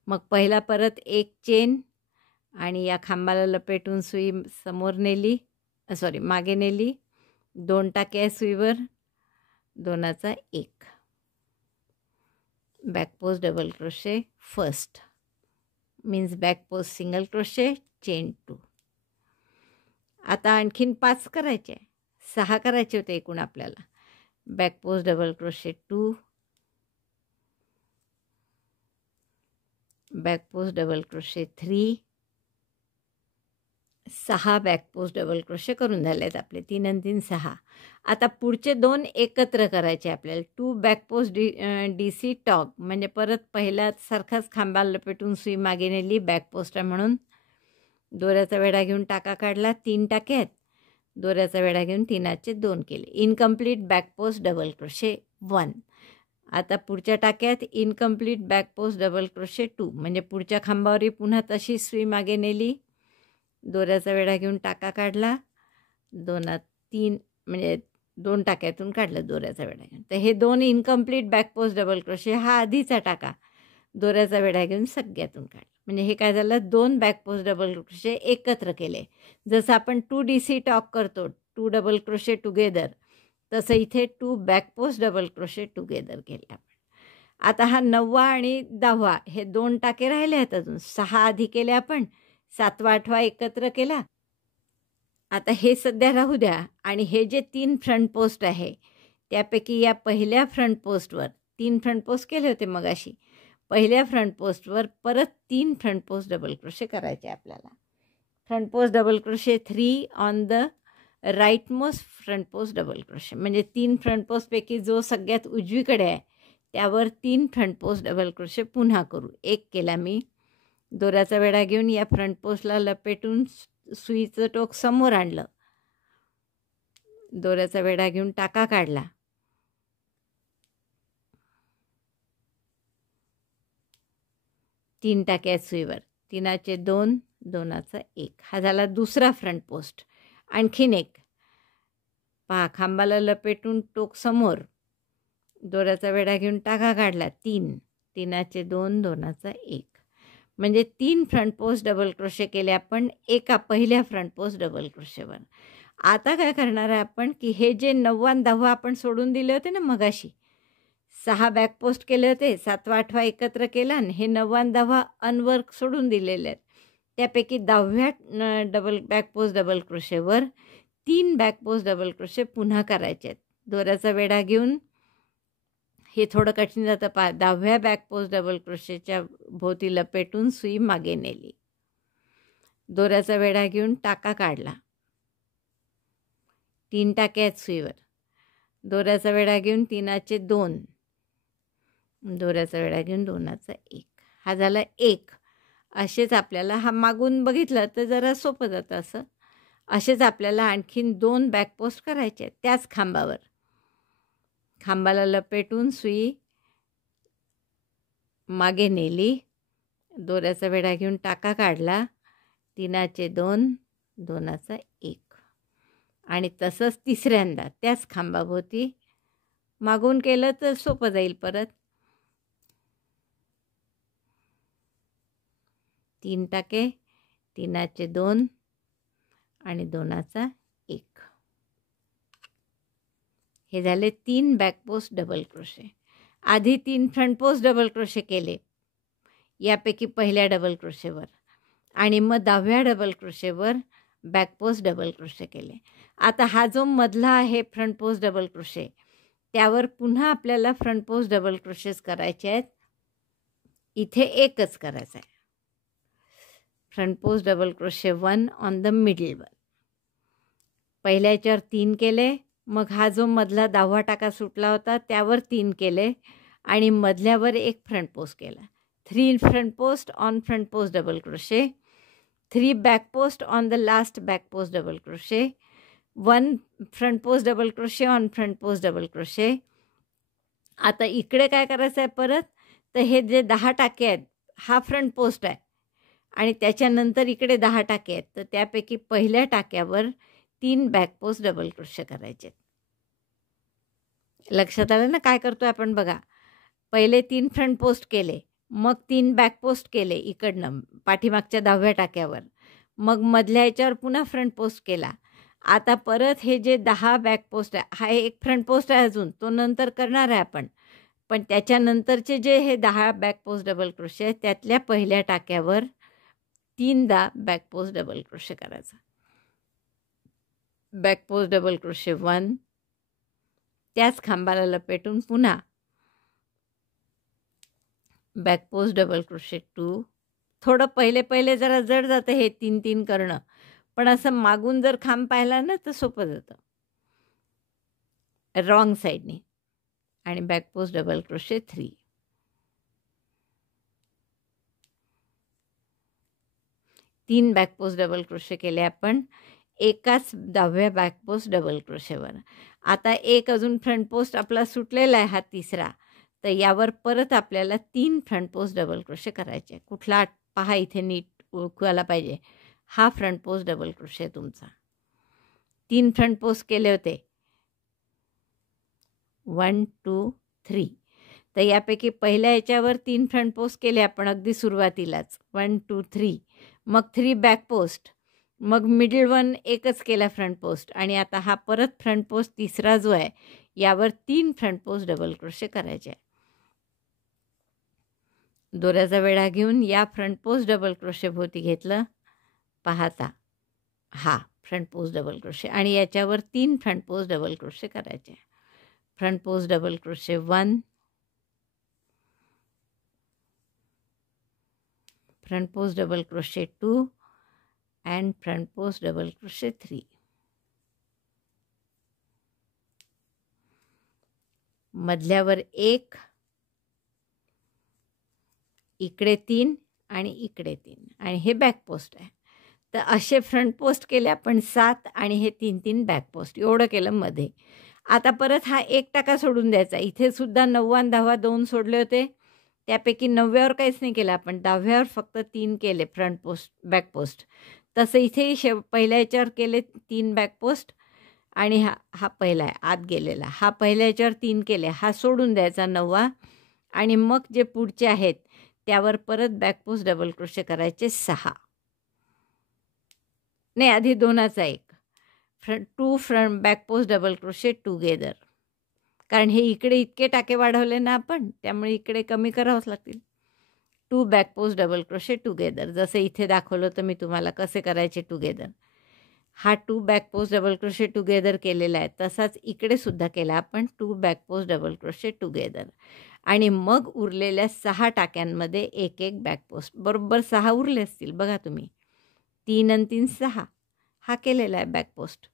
मग पहिला परत एक चेन आणि या खांबाला लपेटून सुई समोर नेली, मागे नेली. 2 टाके आहे सुईवर, 2चा 1. Back post double crochet first means back post single crochet chain 2. आता आणखीन 5 करायचे आहे. 6 करायचे होते एकूण आपल्याला. Back post double crochet 2, back post double crochet 3, 6 back post double crochet करून झाले आहेत आपले. 3 आणि 3 6. आता पुढचे 2 एकत्र करायचे आपल्याला. 2 बॅक पोस्ट DC टॉग म्हणजे परत पहिल्या सारखाच खांबाला लपेटून सुई मागे नेली बॅक पोस्ट आहे म्हणून. दोऱ्याचा वेढा घेऊन टाका काढला. 3 टाके आहेत. दोऱ्याचा वेढा घेऊन 3चे 2 केले. Incomplete back post double crochet 1. आता पुढच्या टाक्यात incomplete back post double crochet 2 म्हणजे पुढच्या खांबावरही पुन्हा तशी सुई मागे नेली. दोऱ्याचा वेढा घेऊन टाका काढला. 3 म्हणजे 2 टाक्यातून काढलं दोऱ्याचा वेढा घेऊन. तर हे 2 incomplete back post double crochet. हा आधीचा टाका दोऱ्याचा वेढा घेऊन सगळ्यातून काढला. म्हणजे हे काय झालं, 2 बॅक पोस्ट डबल क्रोशे एकत्र केले. जसं आपण 2 DC टॉक करतो 2 डबल क्रोशे टुगेदर, तसं इथे 2 back post double crochet together केले आपण. आता हा 9वा आणि 10वा हे 2 टाके राहिले आहेत अजून. 6 आधी केले आपण, 7वा 8वा एकत्र केला. आता हे सध्या राहू द्या. आणि हे जे 3 फ्रंट पोस्ट आहे त्यापैकी या पहिल्या फ्रंट पोस्टवर 3 फ्रंट पोस्ट केले होते मगाशी. पहिल्या फ्रंट पोस्टवर परत 3 फ्रंट पोस्ट डबल क्रोशे करायचे आपल्याला. Front post double crochet 3 on the right most front post double crochet म्हणजे 3 फ्रंट पोस्टपैकी जो सगळ्यात उजवीकडे आहे त्यावर 3 फ्रंट पोस्ट डबल क्रोशे पुन्हा करू. 1 केला मी. दोऱ्याचा वेढा घेऊन या फ्रंट पोस्टला लपेटून सुईचं टोक समोर आणलं. दोऱ्याचा वेढा घेऊन टाका काढला. 3 टाके आहेत सुईवर. 3चे 2, 2चा 1. हा झाला दुसरा फ्रंट पोस्ट. आणखीन एक पहा, खांबाला लपेटून टोक समोर, दोऱ्याचा वेढा घेऊन टाका काढला. 3, 3चे 2, 2चा 1. म्हणजे 3 फ्रंट पोस्ट डबल क्रोशे केले आपण एका पहिल्या फ्रंट पोस्ट डबल क्रोशेवर. आता काय करणार आहे आपण की हे जे 9वा आणि 10वा आपण सोडून दिले होते ना मगाशी, 6 बॅक पोस्ट केले होते, 7वा 8वा एकत्र केला आणि हे 9वा आणि 10वा अनवर्क सोडून दिलेले आहेत. त्यापैकी 10व्या बॅक पोस्ट डबल क्रोशेवर 3 बॅक पोस्ट डबल क्रोशे पुन्हा करायचे आहेत. दोऱ्याचा वेढा घेऊन हे थोडं कठीण जातं पहा. 10व्या बॅक पोस्ट डबल क्रोशेच्या भोवती लपेटून सुई मागे नेली. दोऱ्याचा वेढा घेऊन टाका काढला. 3 टाके आहेत सुईवर. दोऱ्याचा वेढा घेऊन 3चे 2, दोऱ्याचा वेढा घेऊन 2चा 1. हा झाला 1. असेच आपल्याला हा मागून बघितलं तर जरा सोपं जातं असं. असेच आपल्याला आणखीन 2 बॅक पोस्ट करायचे आहेत त्याच खांबावर. खांबाला लपेटून सुई मागे नेली. दोऱ्याचा वेढा घेऊन टाका काढला. 3चे 2, 2चा 1. आणि तसंच तिसऱ्यांदा त्याच खांबाभोवती मागून केलं तर सोपं जाईल परत. 3 टाके, 3चे 2 आणि 2चा 1. हे झाले 3 बॅक पोस्ट डबल क्रोशे. आधी 3 फ्रंट पोस्ट डबल क्रोशे केले यापैकी पहिल्या डबल क्रोशेवर आणि मग 10व्या डबल क्रोशेवर बॅक पोस्ट डबल क्रोशे केले. आता हा जो मधला आहे फ्रंट पोस्ट डबल क्रोशे, त्यावर पुन्हा आपल्याला फ्रंट पोस्ट डबल क्रोशेस करायचे आहेत. इथे एकच करायचं आहे. Front post double crochet 1 on the middle one. पहिल्या याच्यावर 3 केले, मग हा जो मधला 10वा टाका सुटला होता त्यावर 3 केले आणि मधल्यावर एक फ्रंट पोस्ट केला. 3 front post on front post double crochet, 3 back post on the last back post double crochet, 1 front post double crochet on front post double crochet. आता इकडे काय करायचं आहे परत, तर हे जे 10 टाके आहेत हा फ्रंट पोस्ट आहे आणि त्याच्यानंतर इकडे 10 टाके आहेत, तर त्यापैकी पहिल्या टाक्यावर 3 बॅक पोस्ट डबल क्रोशे करायचे. लक्षात आलं ना काय करतो आपण बघा. पहिले 3 फ्रंट पोस्ट केले, मग 3 बॅक पोस्ट केले इकडनं पाठीमागच्या 10व्या टाक्यावर, मग मधल्या याच्यावर पुन्हा फ्रंट पोस्ट केला. आता परत हे जे 10 बॅक पोस्ट आहे, हा एक फ्रंट पोस्ट आहे अजून, तो नंतर करणार आहे आपण. पण त्याच्यानंतरचे जे हे 10 बॅक पोस्ट डबल क्रोशे आहेत त्यातल्या पहिल्या टाक्यावर 3दा बॅक पोस्ट डबल क्रोशे करायचा. बॅक पोस्ट डबल क्रोशे 1, त्याच खांबाला लपेटून पुन्हा बॅक पोस्ट डबल क्रोशे 2. थोडं पहिले जरा जड जातं हे 3-3 करणं, पण असं मागून जर खांब पाहिला ना तर सोपं जातं रॉंग साईडने. आणि बॅक पोस्ट डबल क्रोशे 3. तीन बॅक पोस्ट डबल क्रोशे केले आपण एकाच 10व्या बॅक पोस्ट डबल क्रोशेवर. आता एक अजून फ्रंट पोस्ट आपला सुटलेला आहे हा तिसरा, तर यावर परत आपल्याला 3 फ्रंट पोस्ट डबल क्रोशे करायचे. कुठला पहा इथे नीट ओळखायला पाहिजे. हा फ्रंट पोस्ट डबल क्रोशे तुमचा. 3 फ्रंट पोस्ट केले होते 1 2 3. तर यापैकी पहिल्या याच्यावर 3 फ्रंट पोस्ट केले आपण अगदी सुरुवातीलाच 1 2 3. मग 3 बॅक पोस्ट, मग मिडल वन एकच केला फ्रंट पोस्ट आणि आता हा परत फ्रंट पोस्ट तिसरा जो आहे यावर 3 फ्रंट पोस्ट डबल क्रोशे करायचे. दोऱ्याचा वेढा घेऊन या फ्रंट पोस्ट डबल क्रोशे भोवती घेतलं पाहता हा फ्रंट पोस्ट डबल क्रोशे आणि याच्यावर 3 फ्रंट पोस्ट डबल क्रोशे करायचे. Front post double crochet 1, front post double crochet 2 and front post double crochet 3. मधल्यावर 1, इकडे 3 आणि इकडे 3 आणि हे बॅक पोस्ट आहे. तर असे फ्रंट पोस्ट केले आपण 7 आणि हे 3 बॅक पोस्ट एवढं केलं मध्ये. आता परत हा एक टाका सोडून द्यायचा. इथे सुद्धा 9 आणि 10 2 सोडले होते, त्यापैकी 9व्यावर काहीच नाही केलं आपण, 10व्यावर फक्त 3 केले फ्रंट पोस्ट बॅक पोस्ट. तसं इथे पहिल्या याच्यावर केले 3 बॅक पोस्ट आणि हा पहिला आहे आत गेलेला, हा पहिल्या याच्यावर 3 केले, हा सोडून द्यायचा 9वा आणि मग जे पुढचे आहेत त्यावर परत बॅक पोस्ट डबल क्रोशे करायचे 6. नाही आधी 2चा 1 2 front back post double crochet together. कारण हे इकडे इतके टाके वाढवले ना आपण, त्यामुळे इकडे कमी करावंच लागतील. 2 back post double crochet together. जसं इथे दाखवलं होतं मी तुम्हाला कसे करायचे टुगेदर. हा 2 back post double crochet together केलेला आहे, तसाच इकडे सुद्धा केला आपण 2 back post double crochet together आणि मग उरलेल्या 6 टाक्यांमध्ये एक एक बॅक पोस्ट. बरोबर 6 उरले असतील बघा तुम्ही. 3 आणि 3 6 हा केलेला आहे बॅक पोस्ट,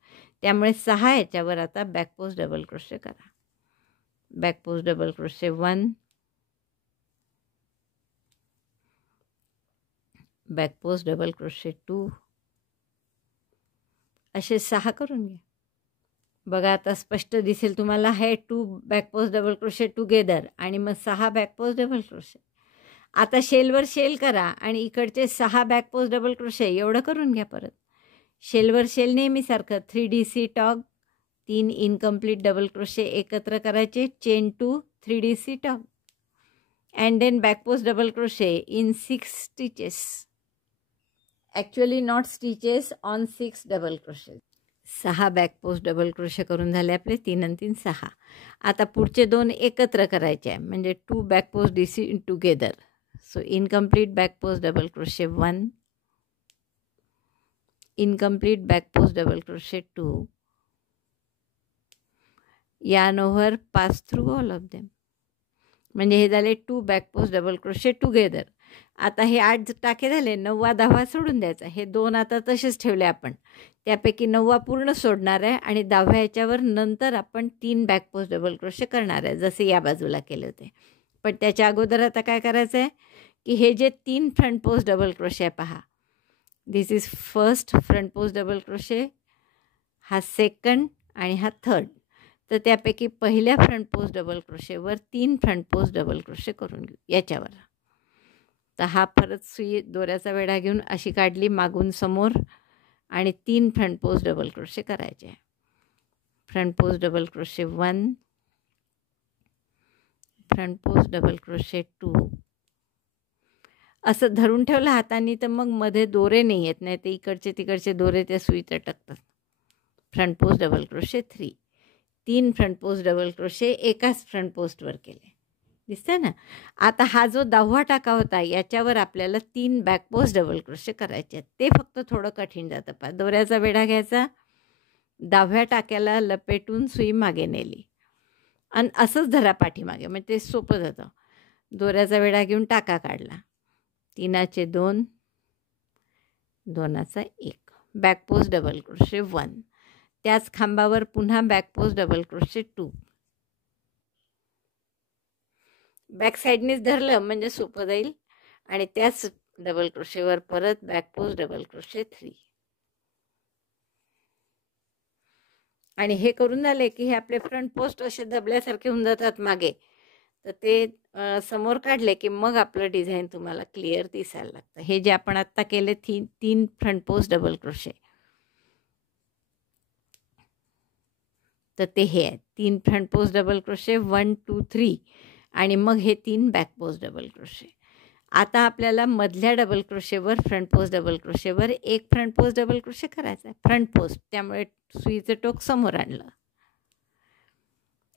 त्यामुळे 6 याच्यावर आता बॅक पोस्ट डबल क्रोशे करा. Back post double crochet 1, back post double crochet 2, असे 6 करून घ्या. बघा आता स्पष्ट दिसेल तुम्हाला. हे 2 back post double crochet together आणि मग 6 बॅक पोस्ट डबल क्रोशे. आता शेलवर शेल करा आणि इकडचे 6 बॅक पोस्ट डबल क्रोशे एवढं करून घ्या. परत शेलवर शेल नेहमीसारखं 3DC tog, 3 incomplete double crochet एकत्र करायचे, chain 2 3DC tog and then back post double crochet in 6 stitches. Actually not stitches, on 6 double crochet. 6 back post double crochet करून झाले आपले. 3 आणि 3 6. आता पुढचे 2 एकत्र करायचे आहे, म्हणजे 2 back post DC together. So incomplete back post double crochet 1, incomplete back post double crochet 2, yarn over pass through all of them. म्हणजे हे झाले 2 back post double crochet together. आता हे 8 टाके झाले, 9वा 10वा सोडून द्यायचा. हे 2 आता तसेच ठेवले आपण. त्यापैकी 9वा पूर्ण सोडणार आहे आणि 10व्या ह्याच्यावर नंतर आपण 3 बॅक पोस्ट डबल क्रोशे करणार आहे, जसे या बाजूला केले होते. पण त्याच्या अगोदर आता काय करायचं आहे की हे जे 3 फ्रंट पोस्ट डबल क्रोशे आहे पहा, this is first front post double crochet, हा सेकंड आणि हा थर्ड. तर त्यापैकी पहिल्या फ्रंट पोस्ट डबल क्रोशेवर 3 फ्रंट पोस्ट डबल क्रोशे करून घेऊ याच्यावर. तर हा परत सुई दोऱ्याचा वेढा घेऊन अशी काढली मागून समोर आणि 3 फ्रंट पोस्ट डबल क्रोशे करायचे. Front post double crochet 1, front post double crochet 2. असं धरून ठेवलं हाताने तर मग मध्ये दोरे नाही येत, नाही ते इकडचे तिकडचे दोरे त्या सुईत अटकतात. Front post double crochet 3, 3 front post double crochet एकाच फ्रंट पोस्टवर केले, दिसतं ना. आता हा जो 10वा टाका होता याच्यावर आपल्याला 3 बॅक पोस्ट डबल क्रोशे करायचे आहेत. ते फक्त थोडं कठीण जातं. पहा, दोऱ्याचा वेढा घ्यायचा, 10व्या टाक्याला लपेटून सुई मागे नेली आणि असंच धरा पाठीमागे, म्हणजे ते सोपं जातं. दोऱ्याचा वेढा घेऊन टाका काढला, 3चे 2, 2चा 1, बॅक पोस्ट डबल क्रोशे 1. त्याच खांबावर पुन्हा back post double crochet 2. Back साईडनेच धरलं म्हणजे सोपं जाईल. आणि त्याच डबल क्रोशेवर परत बॅक पोस्ट डबल क्रोशे 3. आणि हे करून झाले की हे आपले फ्रंट पोस्ट असे दबल्यासारखे होऊन जातात मागे. तर ते समोर काढले की मग आपलं डिझाईन तुम्हाला क्लिअर दिसायला लागतं. हे जे आपण आत्ता केले 3 फ्रंट पोस्ट डबल क्रोशे, तर ते हे आहेत 3 फ्रंट पोस्ट डबल क्रोशे 1 2 3 आणि मग हे 3 बॅक पोस्ट डबल क्रोशे. आता आपल्याला मधल्या डबल क्रोशेवर फ्रंट पोस्ट डबल क्रोशेवर 1 फ्रंट पोस्ट डबल क्रोशे करायचा आहे, फ्रंट पोस्ट. त्यामुळे सुईचं टोक समोर आणलं.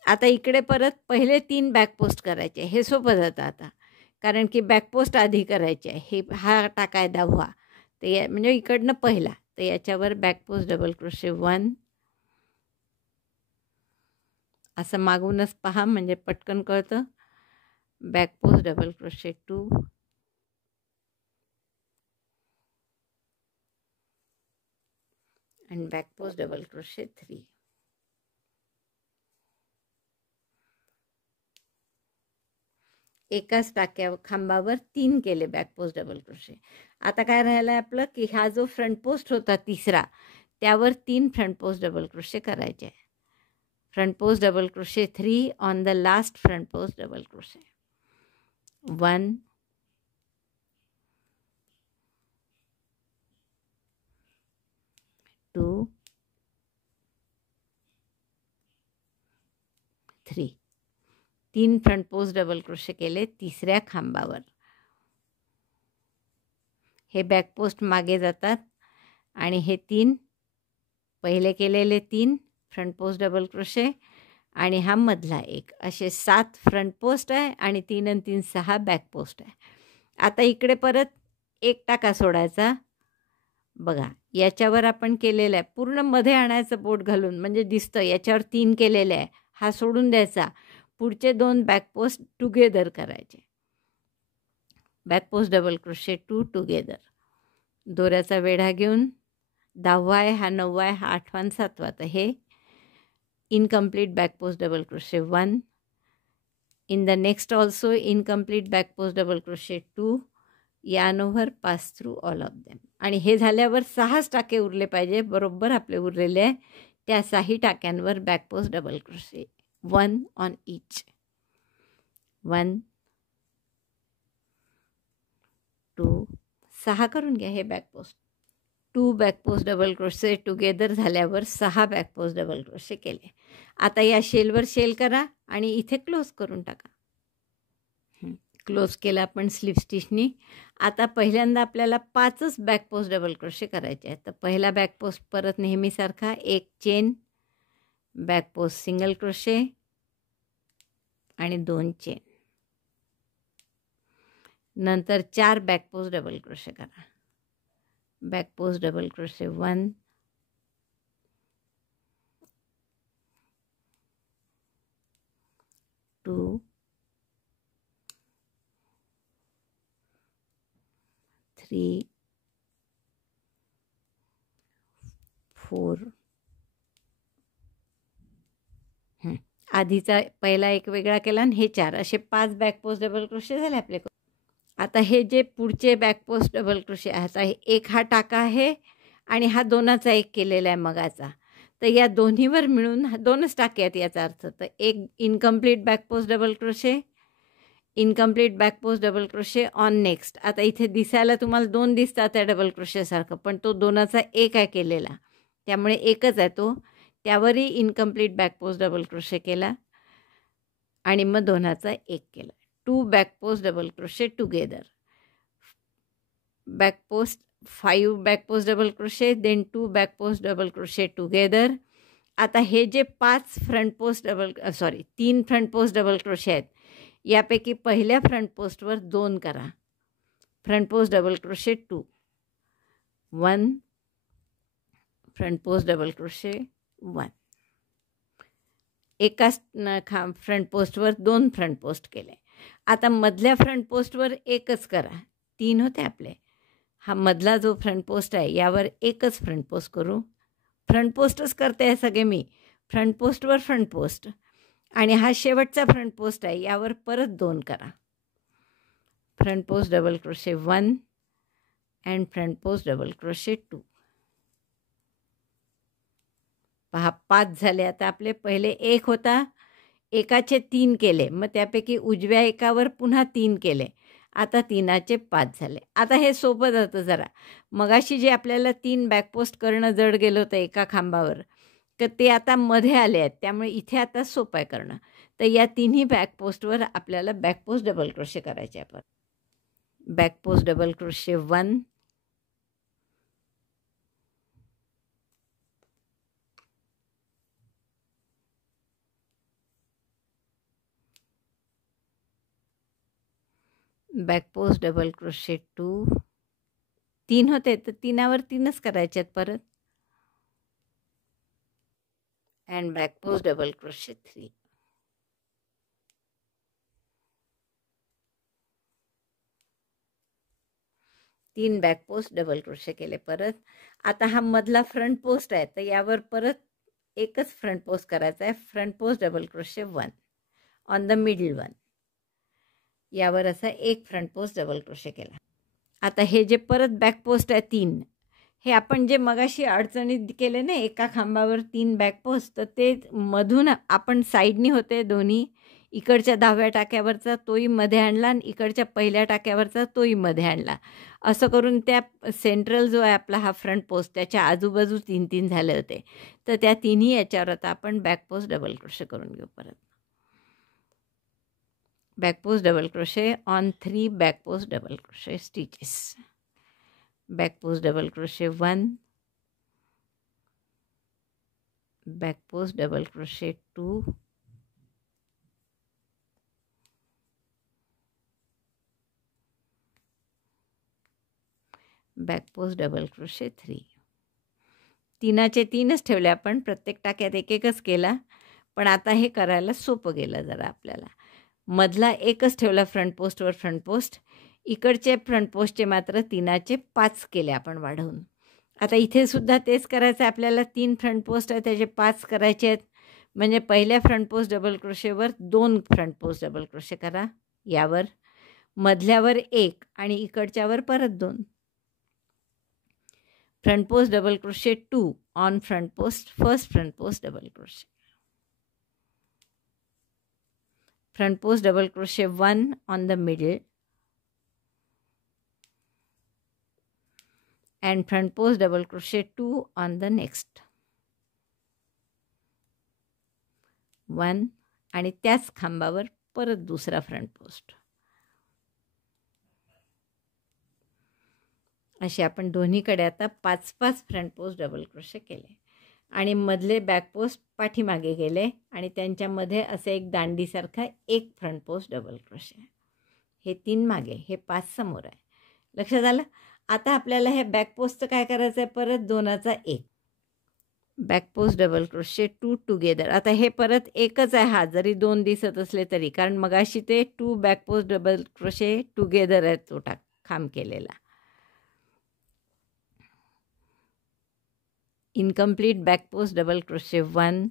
आता इकडे परत पहिले 3 बॅक पोस्ट करायचे. हे सोपं जातं आता, कारण की बॅक पोस्ट आधी करायची आहे. हा टाका आहे 10वा, तर म्हणजे इकडनं पहिला, तर याच्यावर बॅक पोस्ट डबल क्रोशे 1. असं मागूनच पहा म्हणजे पटकन कळतं. बॅक पोस्ट डबल क्रोशे 2, आणि बॅक पोस्ट डबल क्रोशे 3. एकाच टाक्या खांबावर 3 केले बॅक पोस्ट डबल क्रोशे. आता काय राहिलं आहे आपलं की हा जो फ्रंट पोस्ट होता तिसरा, त्यावर 3 फ्रंट पोस्ट डबल क्रोशे करायचे. Front post double crochet 3 on the last front post double crochet. 1, 2, 3. 3 front post double crochet केले तिसऱ्या खांबावर. हे बॅक पोस्ट मागे जातात आणि हे 3 पहिले केलेले 3 फ्रंट पोस्ट डबल क्रोशे आणि हा मधला 1, असे 7 फ्रंट पोस्ट आहे आणि 3 आणि 3 6 बॅक पोस्ट आहे. आता इकडे परत 1 टाका सोडायचा. बघा, याच्यावर आपण केलेलं आहे, पूर्ण मध्ये आणायचं बोट घालून म्हणजे दिसतं. याच्यावर 3 केलेले आहे, हा सोडून द्यायचा. पुढचे 2 बॅक पोस्ट टुगेदर करायचे. Back post double crochet 2 together. दोऱ्याचा वेढा घेऊन 10वा आहे, हा 9वा आहे, हा 8वा आणि 7वा. तर हे incomplete back post double crochet 1. In the next also incomplete back post double crochet 2, yarn over pass through all of them. आणि हे झाल्यावर 6च टाके उरले पाहिजे, बरोबर आपले उरलेले आहे. त्या 6 टाक्यांवर back post double crochet 1 on each. 1 2 6 करून घ्या हे back post. 2 back post double crochet together झाल्यावर 6 बॅक पोस्ट डबल क्रोशे केले. आता या शेलवर शेल करा आणि इथे क्लोज करून टाका. क्लोज केला आपण स्लिप स्टिचनी. आता पहिल्यांदा आपल्याला 5च बॅक पोस्ट डबल क्रोशे करायचे आहेत. तर पहिला बॅक पोस्ट परत नेहमीसारखा 1 chain, back post single crochet आणि 2 चेन. नंतर 4 बॅक पोस्ट डबल क्रोशे करा. Back post double crochet 1, 2, 3, 4. आधीचा पहिला एक वेगळा केला आणि हे 4 असे 5 बॅक पोस्ट डबल क्रोशे झाले आपले. आता हे जे पुढचे बॅक पोस्ट डबल क्रोशे आहेत, एक हा टाका आहे आणि हा 2चा एक केलेला आहे मगाचा. तर या दोन्हीवर मिळून 2च टाके आहेत याचा अर्थ. तर एक incomplete back post double crochet, incomplete back post double crochet on next. आता इथे दिसायला तुम्हाला 2 दिसतात आहे डबल क्रोशेसारखं, पण तो 2चा एक आहे केलेला, त्यामुळे एकच आहे तो. त्यावरही incomplete back post double crochet केला आणि मग 2चा एक केला. 2 back post double crochet together, back post 5 back post double crochet, then 2 back post double crochet together. आता हे जे 5 front post 3 front post double crochet आहेत, यापैकी पहिल्या फ्रंट पोस्टवर 2 करा. Front post double crochet 2, 1 front post double crochet 1. एकाच फ्रंट पोस्टवर 2 फ्रंट पोस्ट केले. आता मधल्या फ्रंट पोस्टवर एकच करा. 3 होते आपले. हा मधला जो फ्रंट पोस्ट आहे यावर एकच फ्रंट पोस्ट करू. फ्रंट पोस्टच करते आहे सगळे मी. फ्रंट पोस्टवर फ्रंट पोस्ट आणि हा शेवटचा फ्रंट पोस्ट आहे यावर परत 2 करा. Front post double crochet 1 and front post double crochet 2. पहा 5 झाले. आता आपले पहिले 1 होता, एकाचे 3 केले, मग त्यापैकी उजव्या एकावर पुन्हा 3 केले. आता 3चे 5 झाले. आता हे सोपं जातं जरा. मगाशी जे आपल्याला 3 बॅकपोस्ट करणं जड गेलं होतं एका खांबावर, तर ते आता मध्ये आले आहेत, त्यामुळे इथे आता सोपं आहे करणं. तर या तिन्ही बॅकपोस्टवर आपल्याला बॅकपोस्ट डबल क्रोशे करायचे आपण. Back post double crochet 1, back post double crochet 2, 3 होते तर 3वर 3च करायचे आहेत परत. And back post double crochet 3. तीन बॅक पोस्ट डबल क्रोशे केले परत. आता हा मधला फ्रंट पोस्ट आहे, तर यावर परत एकच फ्रंट पोस्ट करायचा आहे. Front post double crochet 1 on the middle one. यावर असा एक फ्रंट पोस्ट डबल क्रोशे केला. आता हे जे परत बॅक पोस्ट आहे 3, हे आपण जे मगाशी अडचणीत केले ना एका खांबावर 3 बॅक पोस्ट, तर ते मधून आपण साईडनी होते दोन्ही. इकडच्या 10व्या टाक्यावरचा तोही मध्ये आणला आणि इकडच्या पहिल्या टाक्यावरचा तोही मध्ये आणला. असं करून त्या सेंट्रल जो आहे आपला हा फ्रंट पोस्ट, त्याच्या आजूबाजू 3-3 झाले होते. तर त्या तिन्ही याच्यावर आता आपण बॅक पोस्ट डबल क्रोशे करून घेऊ परत. Back post double crochet on 3 back post double crochet stitches. Back post double crochet 1, back post double crochet 2, back post double crochet 3. 3चे 3च ठेवले आपण, प्रत्येक टाक्यात एक एकच केला, पण आता हे करायला सोपं गेलं जरा आपल्याला. मधला एकच ठेवला फ्रंट पोस्टवर फ्रंट पोस्ट. इकडचे फ्रंट पोस्टचे मात्र 3चे 5 केले आपण वाढवून. आता इथे सुद्धा तेच करायचं आहे आपल्याला. 3 फ्रंट पोस्ट आहे त्याचे 5 करायचे आहेत. म्हणजे पहिल्या फ्रंट पोस्ट डबल क्रोशेवर 2 फ्रंट पोस्ट डबल क्रोशे करा यावर, मधल्यावर 1 आणि इकडच्यावर परत 2. Front post double crochet 2 on front post first front post double crochet. Front post double crochet 1 on the middle and front post double crochet 2 on the next 1 आणि त्याच खांबावर परत दुसरा फ्रंट पोस्ट. असे आपण दोन्हीकडे आता 5-5 फ्रंट पोस्ट डबल क्रोशे केले आणि मधले बॅक पोस्ट पाठीमागे गेले आणि त्यांच्यामध्ये असे एक दांडीसारखा एक फ्रंट पोस्ट डबल क्रोशे. हे 3 मागे, हे 5 समोर आहे. लक्षात आलं. आता आपल्याला हे बॅक पोस्टचं काय करायचं आहे, परत 2चा 1 back post double crochet 2 together. आता हे परत एकच आहे, हा जरी 2 दिसत असले तरी, कारण मगाशी ते 2 back post double crochet together आहे तो खांब केलेला. Incomplete back post double crochet 1,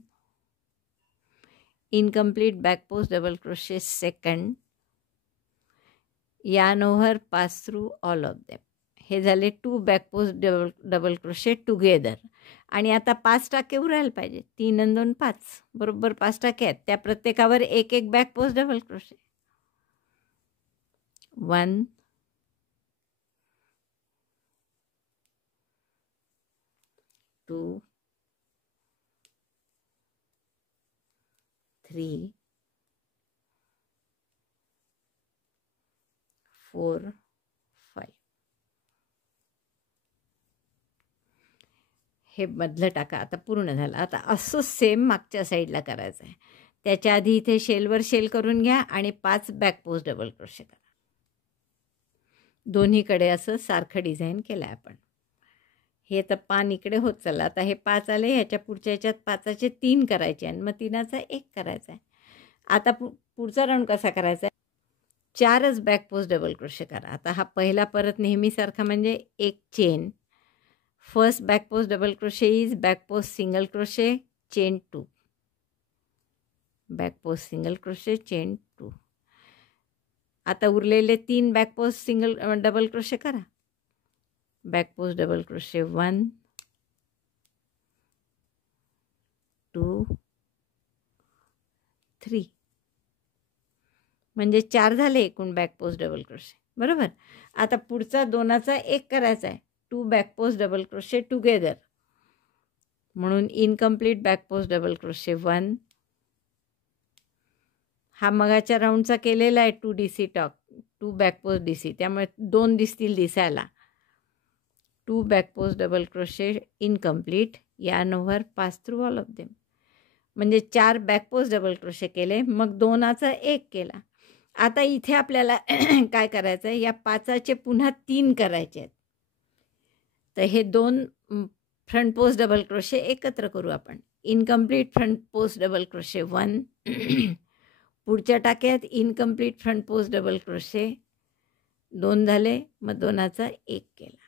incomplete back post double crochet 2, yarn over pass through all of them. हे झाले 2 back post double crochet together. आणि आता 5 टाके उरायला पाहिजे. 3 आणि 2 5 बरोबर 5 टाके आहेत. त्या प्रत्येकावर एक एक बॅक पोस्ट डबल क्रोशे. 1 2 3 4 5. हे मधलं टाका. आता पूर्ण झालं. आता असं सेम मागच्या साईडला करायचं आहे. त्याच्या आधी इथे शेलवर शेल करून घ्या आणि 5 बॅक पोस्ट डबल क्रोशे करा. दोन्हीकडे असं सारखं डिझाईन केलं आहे आपण. हे तर पान इकडे होत चाललं. आता हे 5 आले, ह्याच्या पुढच्या ह्याच्यात 5चे 3 करायचे आणि मग 3चा 1 करायचा आहे. आता पुढचा राऊंड कसा करायचा आहे, 4च बॅक पोस्ट डबल क्रोशे करा. आता हा पहिला परत नेहमीसारखा म्हणजे एक chain. First back post double crochet is back post single crochet chain 2, back post single crochet chain 2. आता उरलेले 3 back post single double crochet करा. बॅक पोस्ट डबल क्रोशे 1 2 3, म्हणजे 4 झाले एकूण बॅक पोस्ट डबल क्रोशे, बरोबर. आता पुढचा 2चा 1 करायचा आहे. 2 back post double crochet together, म्हणून incomplete back post double crochet 1. हा मगाच्या राऊंडचा केलेला आहे 2 DC tog, 2 back post DC, त्यामुळे 2 दिसतील दिसायला. 2 back post double crochet incomplete, yarn over pass through all of them. म्हणजे 4 बॅक पोस्ट डबल क्रोशे केले, मग 2चा 1 केला. आता इथे आपल्याला काय करायचं आहे, या 5चे पुन्हा 3 करायचे आहेत. तर हे 2 फ्रंट पोस्ट डबल क्रोशे एकत्र करू आपण. Incomplete front post double crochet 1, पुढच्या टाक्यात incomplete front post double crochet 2 झाले, मग 2चा 1 केला.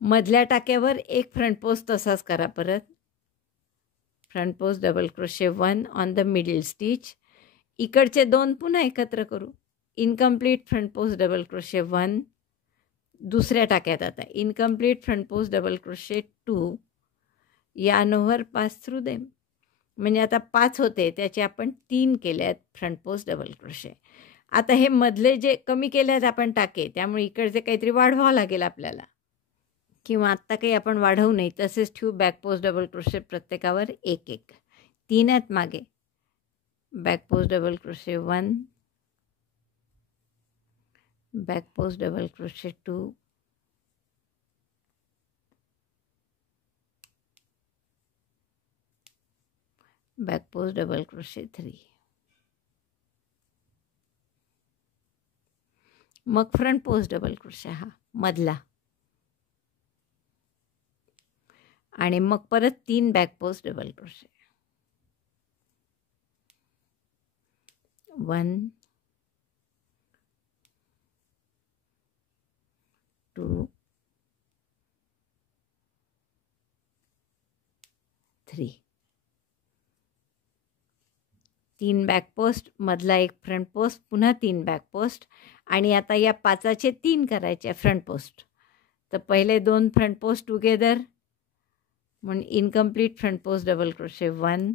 मधल्या टाक्यावर एक फ्रंट पोस्ट तसाच करा परत. Front post double crochet 1 on the middle stitch. इकडचे 2 पुन्हा एकत्र करू. Incomplete front post double crochet 1, दुसऱ्या टाक्यात आता incomplete front post double crochet 2, yarn over pass through them. म्हणजे आता 5 होते, त्याचे आपण 3 केले आहेत फ्रंट पोस्ट डबल क्रोशे. आता हे मधले जे कमी केले आहेत आपण टाके, त्यामुळे इकडचे काहीतरी वाढवावं लागेल आपल्याला, किंवा आत्ता काही आपण वाढवू नाही, तसेच ठेवू. बॅक पोस्ट डबल क्रोशे प्रत्येकावर एक एक. 3 आहेत मागे. Back post double crochet 1, back post double crochet 2, back post double crochet 3, मग फ्रंट पोस्ट डबल क्रोशे हा मधला, आणि मग परत 3 back post double crochet. 1 2 3, 3 back post, मधला एक फ्रंट पोस्ट, पुन्हा 3 बॅक पोस्ट. आणि आता या 5चे 3 करायचे फ्रंट पोस्ट. तर पहिले 2 फ्रंट पोस्ट टुगेदर, म्हणून incomplete front post double crochet 1,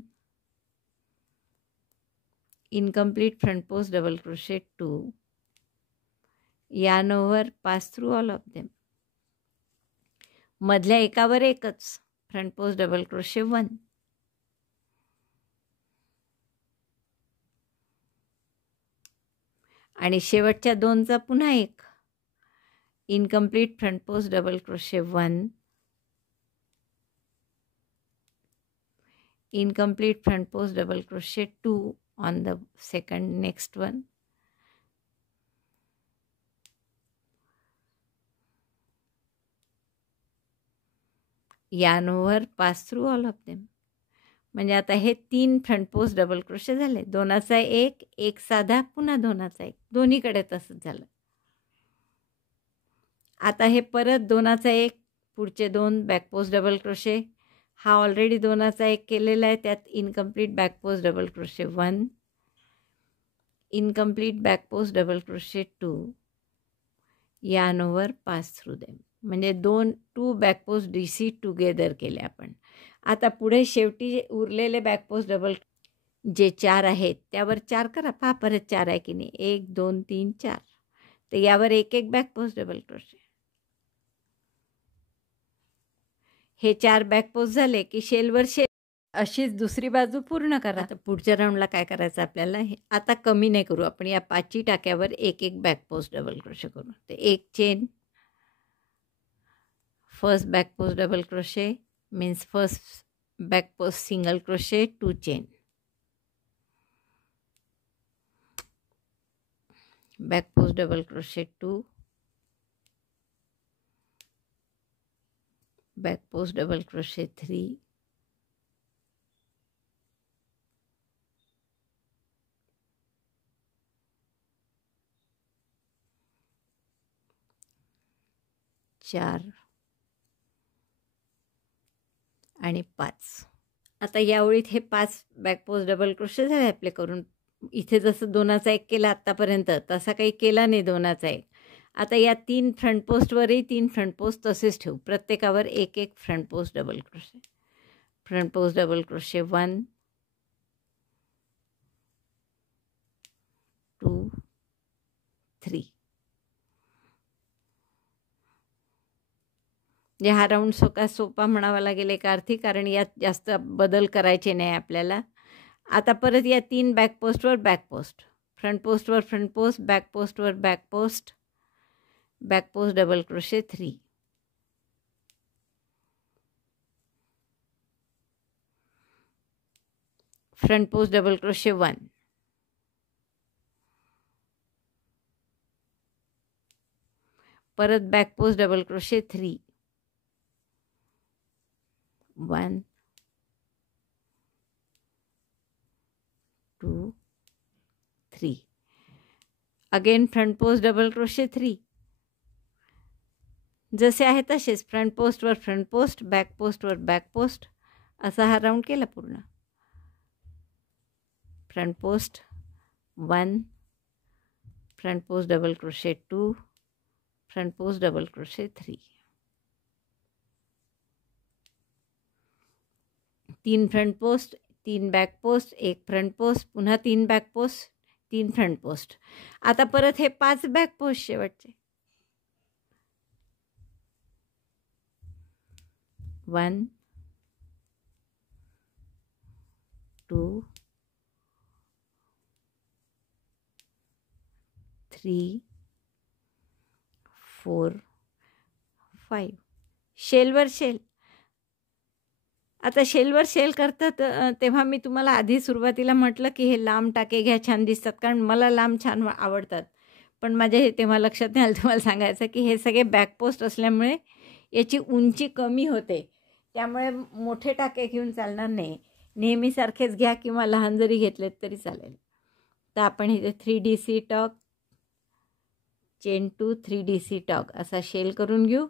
incomplete front post double crochet 2, yarn over pass through all of them. मधल्या एकावर एकच फ्रंट पोस्ट डबल क्रोशे 1, आणि शेवटच्या 2चा पुन्हा एक. Incomplete front post double crochet 1, incomplete front post double crochet 2 on the second next one. yarn over pass through all of them. म्हणजे आता हे 3 फ्रंट पोस्ट डबल क्रोशे झाले. 2चा 1, 1 साधा, पुन्हा 2चा 1, दोन्हीकडे तसंच झालं. आता हे परत 2चा 1, पुढचे 2 बॅक पोस्ट डबल क्रोशे. हा ऑलरेडी 2चा 1 केलेला आहे, त्यात incomplete back post double crochet 1, incomplete back post double crochet 2, yarn over pass through them. म्हणजे 2 बॅक पोस्ट DC टुगेदर केले आपण. आता पुढे शेवटी उरलेले बॅक पोस्ट डबल जे 4 आहेत त्यावर 4 करा. पहा परत 4 आहे की नाही. 1 2 3 4. तर यावर एक बॅक पोस्ट डबल क्रोशे. हे 4 बॅक पोस्ट झाले की शेलवर शेल अशीच दुसरी बाजू पूर्ण करा. आता पुढच्या राऊंडला काय करायचं आपल्याला, हे आता कमी नाही करू आपण. या 5 टाक्यावर एक बॅक पोस्ट डबल क्रोशे करू. तर 1 chain, first back post double crochet means first back post single crochet, 2 chain, back post double crochet 2, back post double crochet 3, चार आणि 5. आता या ओळीत हे 5 बॅक पोस्ट डबल क्रोशे झाले आपले करून. इथे जसं 2चा 1 केला आत्तापर्यंत तसा काही केला नाही 2चा 1. आता या 3 फ्रंट पोस्टवरही 3 फ्रंट पोस्ट तसेच ठेवू. प्रत्येकावर एक front post double crochet. Front post double crochet 1 2 3. म्हणजे हा राऊंड सोपा म्हणावा लागेल एका अर्थी, कारण यात जास्त बदल करायचे नाही आपल्याला. आता परत या 3 बॅक पोस्टवर बॅक पोस्ट, फ्रंट पोस्टवर फ्रंट पोस्ट, बॅक पोस्टवर back post, back post double crochet 3, front post double crochet 1, परत back post double crochet 3, 1 2 3, again front post double crochet 3, जसे आहे तसेच फ्रंट पोस्टवर फ्रंट पोस्ट, बॅक पोस्टवर बॅक पोस्ट, असा हा राऊंड केला पूर्ण. Front post 1, front post double crochet 2, front post double crochet 3, 3 front post, 3 back post, 1 front post, पुन्हा 3 बॅक पोस्ट, 3 फ्रंट पोस्ट. आता परत हे 5 बॅक पोस्ट शेवटचे. 1 2 3 4 5. शेलवर शेल. आता शेलवर शेल करतात तेव्हा मी तुम्हाला आधी सुरुवातीला म्हटलं की हे लांब टाके घ्या, छान दिसतात, कारण मला लांब छान आवडतात. पण माझ्या हे तेव्हा लक्षात नाही आलं तुम्हाला सांगायचं की हे सगळे बॅक पोस्ट असल्यामुळे याची उंची कमी होते, त्यामुळे मोठे टाके घेऊन चालणार नाही. नेहमीसारखेच घ्या किंवा लहान जरी घेतलेत तरी चालेल. तर आपण इथे 3DC talk, chain 2, 3DC talk असा शेल करून घेऊ.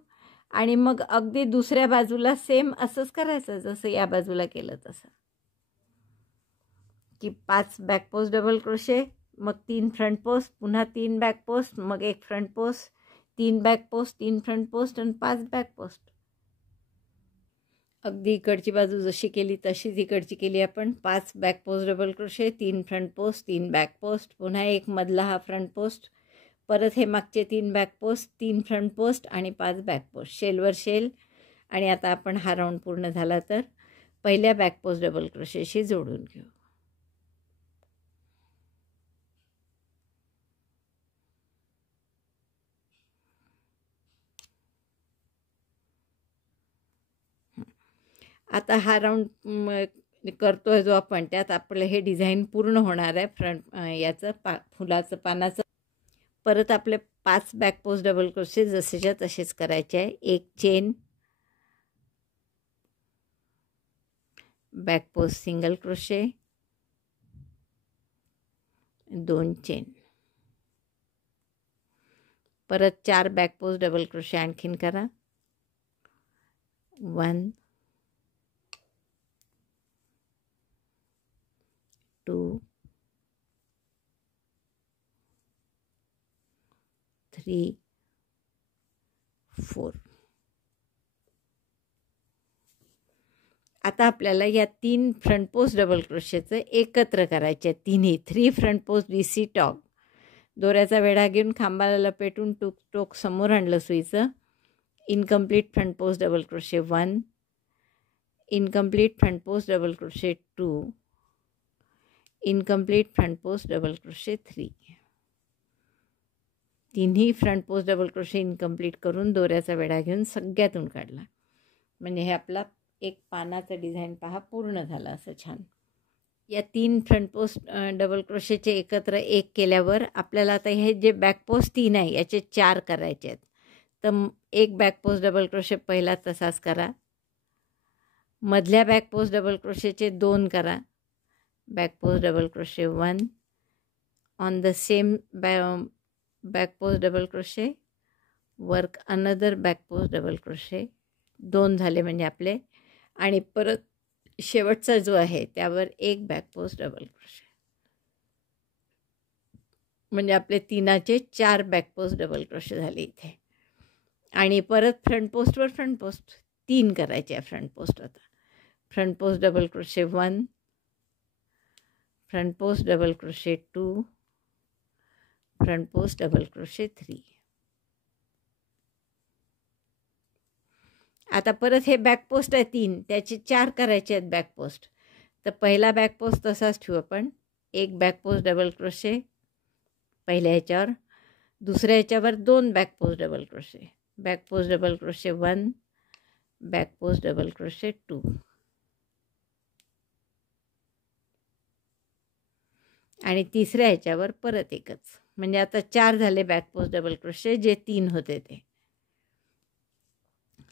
आणि मग अगदी दुसऱ्या बाजूला सेम असंच करायचं जसं या बाजूला केलं तसं, की 5 बॅक पोस्ट डबल क्रोशे, मग 3 फ्रंट पोस्ट, पुन्हा 3 बॅक पोस्ट, मग 1 front post, 3 back post, 3 front post आणि 5 बॅक पोस्ट. अगदी इकडची बाजू जशी केली तशीच इकडची केली आपण. 5 back post double crochet, 3 front post, 3 back post, पुन्हा 1 मधला हा फ्रंट पोस्ट, परत हे मागचे 3 बॅक पोस्ट, 3 फ्रंट पोस्ट आणि 5 बॅक पोस्ट, शेलवर शेल. आणि आता आपण हा राऊंड पूर्ण झाला तर पहिल्या बॅक पोस्ट डबल क्रोशेशी जोडून घेऊ. आता हा राऊंड करतोय जो आपण, त्यात आपलं हे डिझाईन पूर्ण होणार आहे. फ्रंट याचं फुलाचं पानाचं. परत आपले 5 बॅक पोस्ट डबल क्रोशे जसेच्या तसेच करायचे आहे. 1 chain, back post single crochet, 2 chain, परत 4 बॅक पोस्ट डबल क्रोशे आणखीन करा, 1 2 3 4. आता आपल्याला या 3 फ्रंट पोस्ट डबल क्रोशेचं एकत्र करायचे आहेत तिन्ही. 3 फ्रंट पोस्ट DC टॉग. दोऱ्याचा वेढा घेऊन खांबाला लपेटून टोक समोर आणलं सुईचं. Incomplete front post double crochet 1, incomplete front post double crochet 2, incomplete front post double crochet 3. तिन्ही front post double crochet incomplete करून दोऱ्याचा वेढा घेऊन सगळ्यातून काढला. म्हणजे हे आपला एक पानाचं डिझाईन पहा पूर्ण झालं असं छान. या 3 फ्रंट पोस्ट डबल क्रोशेचे एकत्र एक केल्यावर आपल्याला आता हे जे बॅक पोस्ट 3 आहे याचे 4 करायचे आहेत. तर एक बॅक पोस्ट डबल क्रोशे पहिला तसाच करा, मधल्या बॅक पोस्ट डबल क्रोशेचे 2 करा, back post double crochet 1 on the same back post double crochet, work another back post double crochet, 2 झाले म्हणजे आपले. आणि परत शेवटचा जो आहे त्यावर एक बॅक पोस्ट डबल क्रोशे, म्हणजे आपले 3चे 4 बॅक पोस्ट डबल क्रोशे झाले इथे. आणि परत फ्रंट पोस्टवर फ्रंट पोस्ट 3 करायचे आहे. फ्रंट पोस्ट आता front post double crochet 1, front post double crochet 2, front post double crochet 3. आता परत हे बॅक पोस्ट आहे 3, त्याचे 4 करायचे आहेत बॅक पोस्ट. तर पहिला बॅक पोस्ट तसाच ठेवू आपण, एक बॅक पोस्ट डबल क्रोशे पहिल्या ह्याच्यावर, दुसऱ्या ह्याच्यावर 2 back post double crochet, back post double crochet 1, back post double crochet 2. आणि तिसऱ्या ह्याच्यावर परत एकच, म्हणजे आता 4 झाले बॅक पोस्ट डबल क्रोशे जे 3 होते ते.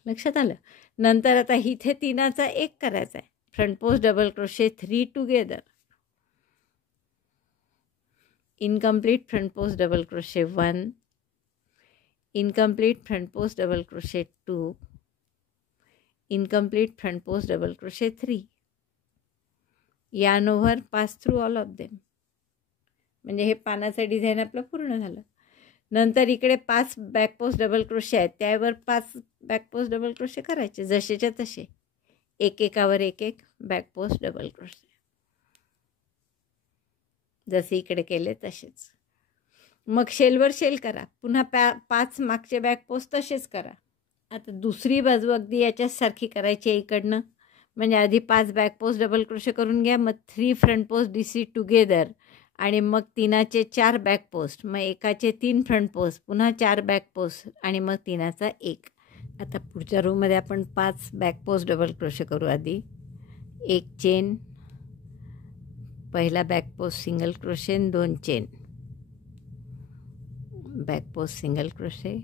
लक्षात आलं. नंतर आता इथे 3चा एक करायचा आहे. Front post double crochet 3 together, incomplete front post double crochet 1, incomplete front post double crochet 2, incomplete front post double crochet 3. yarn over pass through all of them. म्हणजे हे पानाचं डिझाईन आपलं पूर्ण झालं. नंतर इकडे 5 बॅक पोस्ट डबल क्रोशे आहेत, त्यावर 5 बॅक पोस्ट डबल क्रोशे करायचे जसेच्या तसे, एकेकावर एक बॅक पोस्ट डबल क्रोशे, जसे इकडे केले तसेच. मग शेलवर शेल करा, पुन्हा 5 मागचे बॅक पोस्ट तसेच करा. आता दुसरी बाजू अगदी याच्यासारखी करायची आहे इकडनं. म्हणजे आधी 5 बॅक पोस्ट डबल क्रोशे करून घ्या, मग 3 फ्रंट पोस्ट DC टुगेदर, आणि मग 3चे 4 बॅक पोस्ट, मग एकाचे 3 फ्रंट पोस्ट, पुन्हा 4 बॅक पोस्ट, आणि मग 3चा 1. आता पुढच्या रोमध्ये आपण 5 बॅक पोस्ट डबल क्रोशे करू. आधी 1 चेन, पहिला back post single crochet, 2 chain, back post single crochet,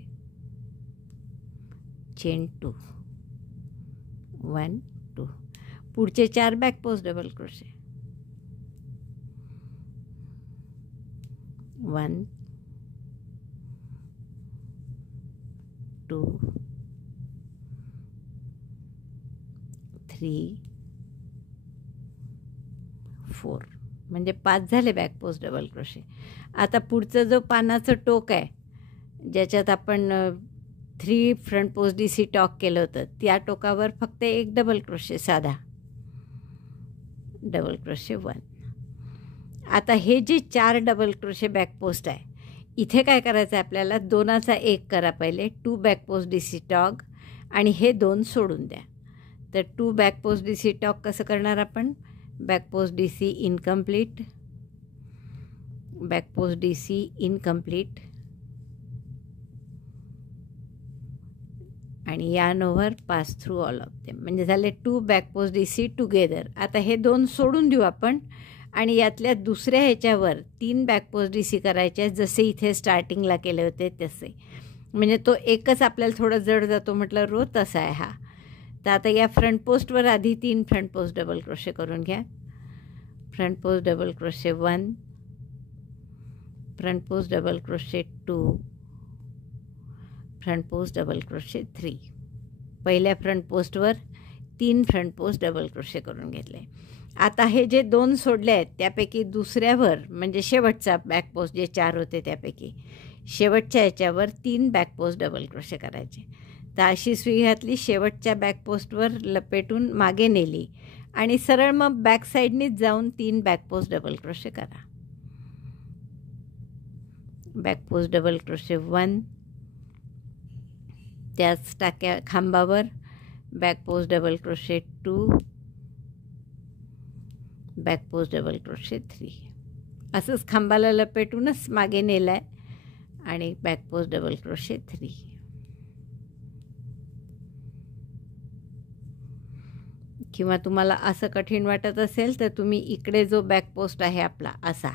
chain 2, 1 2. पुढचे 4 बॅक पोस्ट डबल क्रोशे, 1 2 3 4. म्हणजे 5 झाले बॅक पोस्ट डबल क्रोशे. आता पुढचं जो पानाचं टोक आहे ज्याच्यात आपण 3 फ्रंट पोस्ट DC टॉक केलं होतं, त्या टोकावर फक्त एक डबल क्रोशे, साधा डबल क्रोशे 1. आता हे जे 4 डबल क्रोशे बॅक पोस्ट आहे, इथे काय करायचं आहे आपल्याला, 2चा एक करा पहिले, 2 बॅक पोस्ट DC टॉग, आणि हे 2 सोडून द्या. तर 2 बॅक पोस्ट DC टॉग कसं करणार आपण, back post DC incomplete, back post DC incomplete, आणि yarn over pass through all of them. म्हणजे झाले 2 बॅक पोस्ट DC टुगेदर. आता हे 2 सोडून देऊ आपण, आणि यातल्या दुसऱ्या ह्याच्यावर 3 बॅक पोस्ट DC करायचे आहेत, जसे इथे स्टार्टिंगला केले होते तसे. म्हणजे तो एकच आपल्याला थोडं जड जातो म्हटलं रो, तसा आहे हा. तर आता या फ्रंट पोस्टवर आधी 3 फ्रंट पोस्ट डबल क्रोशे करून घ्या. Front post double crochet 1, front post double crochet 2, front post double crochet 3. पहिल्या फ्रंट पोस्टवर 3 फ्रंट पोस्ट डबल क्रोशे करून घेतले. आता हे जे 2 सोडले आहेत त्यापैकी दुसऱ्यावर म्हणजे शेवटचा बॅक पोस्ट, जे 4 होते त्यापैकी शेवटच्या याच्यावर 3 बॅक पोस्ट डबल क्रोशे करायचे. तर अशी सुई घातली, शेवटच्या बॅक पोस्टवर लपेटून मागे नेली आणि सरळ मग बॅक साईडनीच जाऊन 3 बॅक पोस्ट डबल क्रोशे करा. बॅक पोस्ट डबल क्रोशे 1, त्याच टाक्या खांबावर back post double crochet 2, back post double crochet 3. असंच खांबाला लपेटूनच मागे नेलं आहे आणि बॅक पोस्ट डबल क्रोशे 3. किंवा तुम्हाला असं कठीण वाटत असेल तर तुम्ही इकडे जो बॅक पोस्ट आहे आपला असा,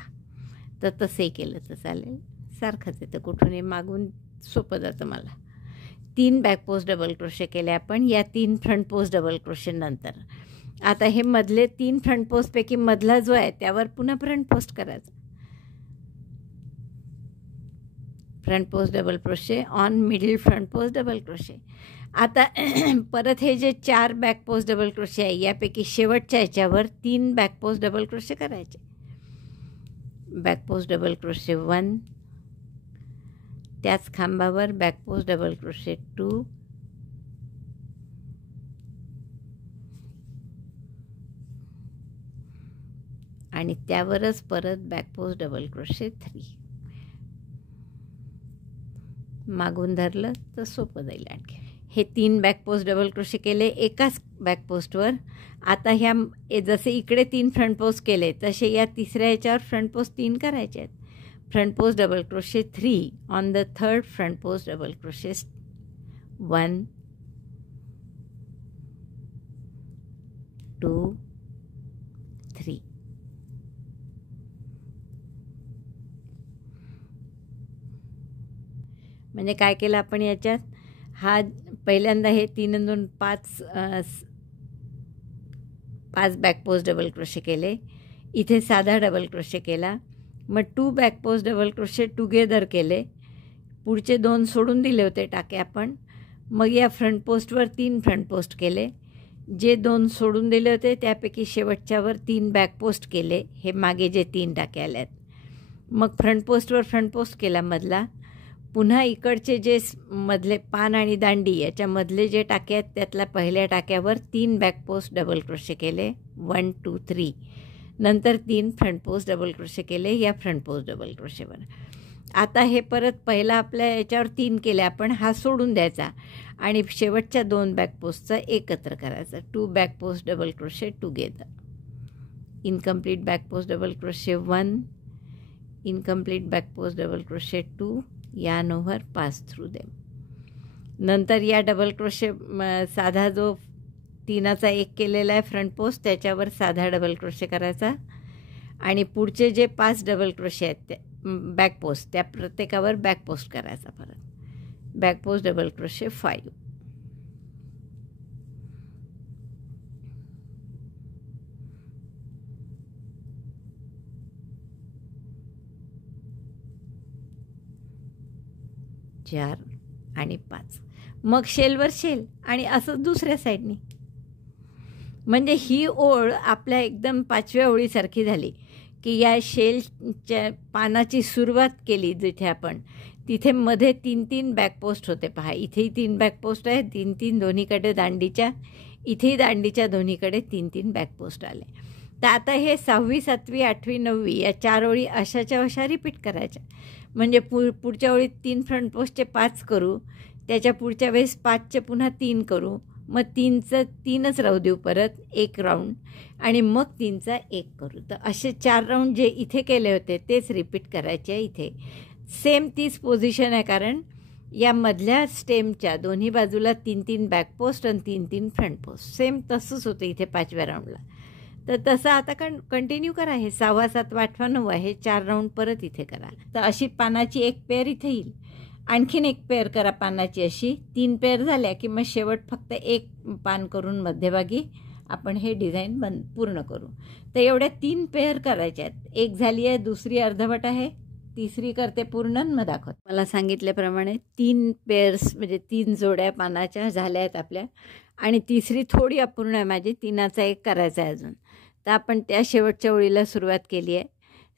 तर तसंही केलं तर चालेल. सारखंच आहे, तर कुठूनही मागून सोपं जातं मला. 3 बॅक पोस्ट डबल क्रोशे केले आपण या 3 फ्रंट पोस्ट डबल क्रोशे नंतर. आता हे मधले 3 फ्रंट पोस्टपैकी मधला जो आहे त्यावर पुन्हा फ्रंट पोस्ट करायचं. Front post double crochet on middle front post double crochet. आता परत हे जे 4 बॅक पोस्ट डबल क्रोशे आहे यापैकी शेवटच्या याच्यावर 3 बॅक पोस्ट डबल क्रोशे करायचे. बॅक पोस्ट डबल क्रोशे 1, त्याच खांबावर बॅक पोस्ट डबल क्रोशे 2, आणि त्यावरच परत बॅक पोस्ट डबल क्रोशे 3. मागून धरलं तर सोपं जाईल आणखी. हे 3 बॅक पोस्ट डबल क्रोशे केले एकाच बॅक पोस्टवर. आता ह्या जसे इकडे 3 फ्रंट पोस्ट केले तसे या तिसऱ्या याच्यावर फ्रंट पोस्ट 3 करायचे आहेत. Front post double crochet 3 on the third front post double crochet 1, 2, 3. म्हणजे काय केलं आपण याच्यात, हा पहिल्यांदा हे 3 आणि 2 5 बॅक पोस्ट डबल क्रोशे केले. इथे साधा डबल क्रोशे केला. मग 2 back post double crochet together केले. पुढचे 2 सोडून दिले होते टाके आपण. मग या फ्रंट पोस्टवर 3 फ्रंट पोस्ट केले. जे 2 सोडून दिले होते त्यापैकी शेवटच्यावर 3 बॅक पोस्ट केले. हे मागे जे 3 टाके आले आहेत. मग फ्रंट पोस्टवर फ्रंट पोस्ट केला मधला. पुन्हा इकडचे जे मधले पान आणि दांडी याच्यामधले जे टाके आहेत त्यातल्या पहिल्या टाक्यावर 3 बॅक पोस्ट डबल क्रोशे केले. 1, 2, 3. नंतर 3 फ्रंट पोस्ट डबल क्रोशे केले या फ्रंट पोस्ट डबल क्रोशेवर. आता हे परत पहिला आपल्या याच्यावर 3 केले आपण, हा सोडून द्यायचा आणि शेवटच्या 2 बॅक पोस्टचा एकत्र करायचा. 2 back post double crochet together. Incomplete back post double crochet 1, incomplete back post double crochet 2, yarn over pass through them. नंतर या डबल क्रोशे साधा जो 3चा 1 केलेला आहे फ्रंट पोस्ट त्याच्यावर साधा डबल क्रोशे करायचा आणि पुढचे जे 5 डबल क्रोशे आहेत ते बॅक पोस्ट त्या प्रत्येकावर बॅक पोस्ट करायचा. परत बॅक पोस्ट डबल क्रोशे 5. चार आणि 5. मग शेलवर शेल आणि असं दुसऱ्या साईडनी. म्हणजे ही ओळ आपल्या एकदम 5व्या ओळीसारखी झाली की या शेलच्या पानाची सुरुवात केली जिथे आपण तिथे मध्ये 3-3 बॅक पोस्ट होते. पहा इथेही 3 बॅक पोस्ट आहे, 3-3 दोन्हीकडे दांडीच्या. इथेही दांडीच्या दोन्हीकडे 3-3 बॅक पोस्ट आले. तर आता हे 6वी 7वी 8वी 9वी या 4 ओळी अशाच्या अशा रिपीट करायच्या. म्हणजे पुढच्या ओळीत 3 फ्रंट पोस्टचे 5 करू, त्याच्या पुढच्या वेळेस 5चे पुन्हा 3 करू, मग 3चं 3च राहू देऊ परत 1 राऊंड आणि मग 3चा 1 करू. तर असे 4 राऊंड जे इथे केले होते तेच रिपीट करायचे इथे. सेम तीच पोझिशन आहे कारण या मधल्या स्टेमच्या दोन्ही बाजूला 3-3 बॅक पोस्ट आणि 3-3 फ्रंट पोस्ट सेम तसंच होतं इथे 5व्या राऊंडला. तर तसं आता कंटिन्यू करा. हे 6वा 7वा 8वा 9वा हे 4 राऊंड परत इथे करा. तर अशी पानाची एक पेअर इथे येईल आणखीन एक पेअर करा पानाची अशी. 3 पेअर झाल्या की मग शेवट फक्त एक पान करून मध्यभागी आपण हे डिझाईन पूर्ण करू. तर एवढ्या 3 पेअर करायच्या आहेत. एक झाली आहे, दुसरी अर्धवट आहे, तिसरी करते पूर्ण मग दाखवते. मला सांगितल्याप्रमाणे 3 पेअर्स म्हणजे 3 जोड्या पानाच्या झाल्या आहेत आपल्या. आणि तिसरी थोडी अपूर्ण आहे माझी, 3चा एक करायचा आहे अजून. तर आपण त्या शेवटच्या ओळीला सुरुवात केली आहे.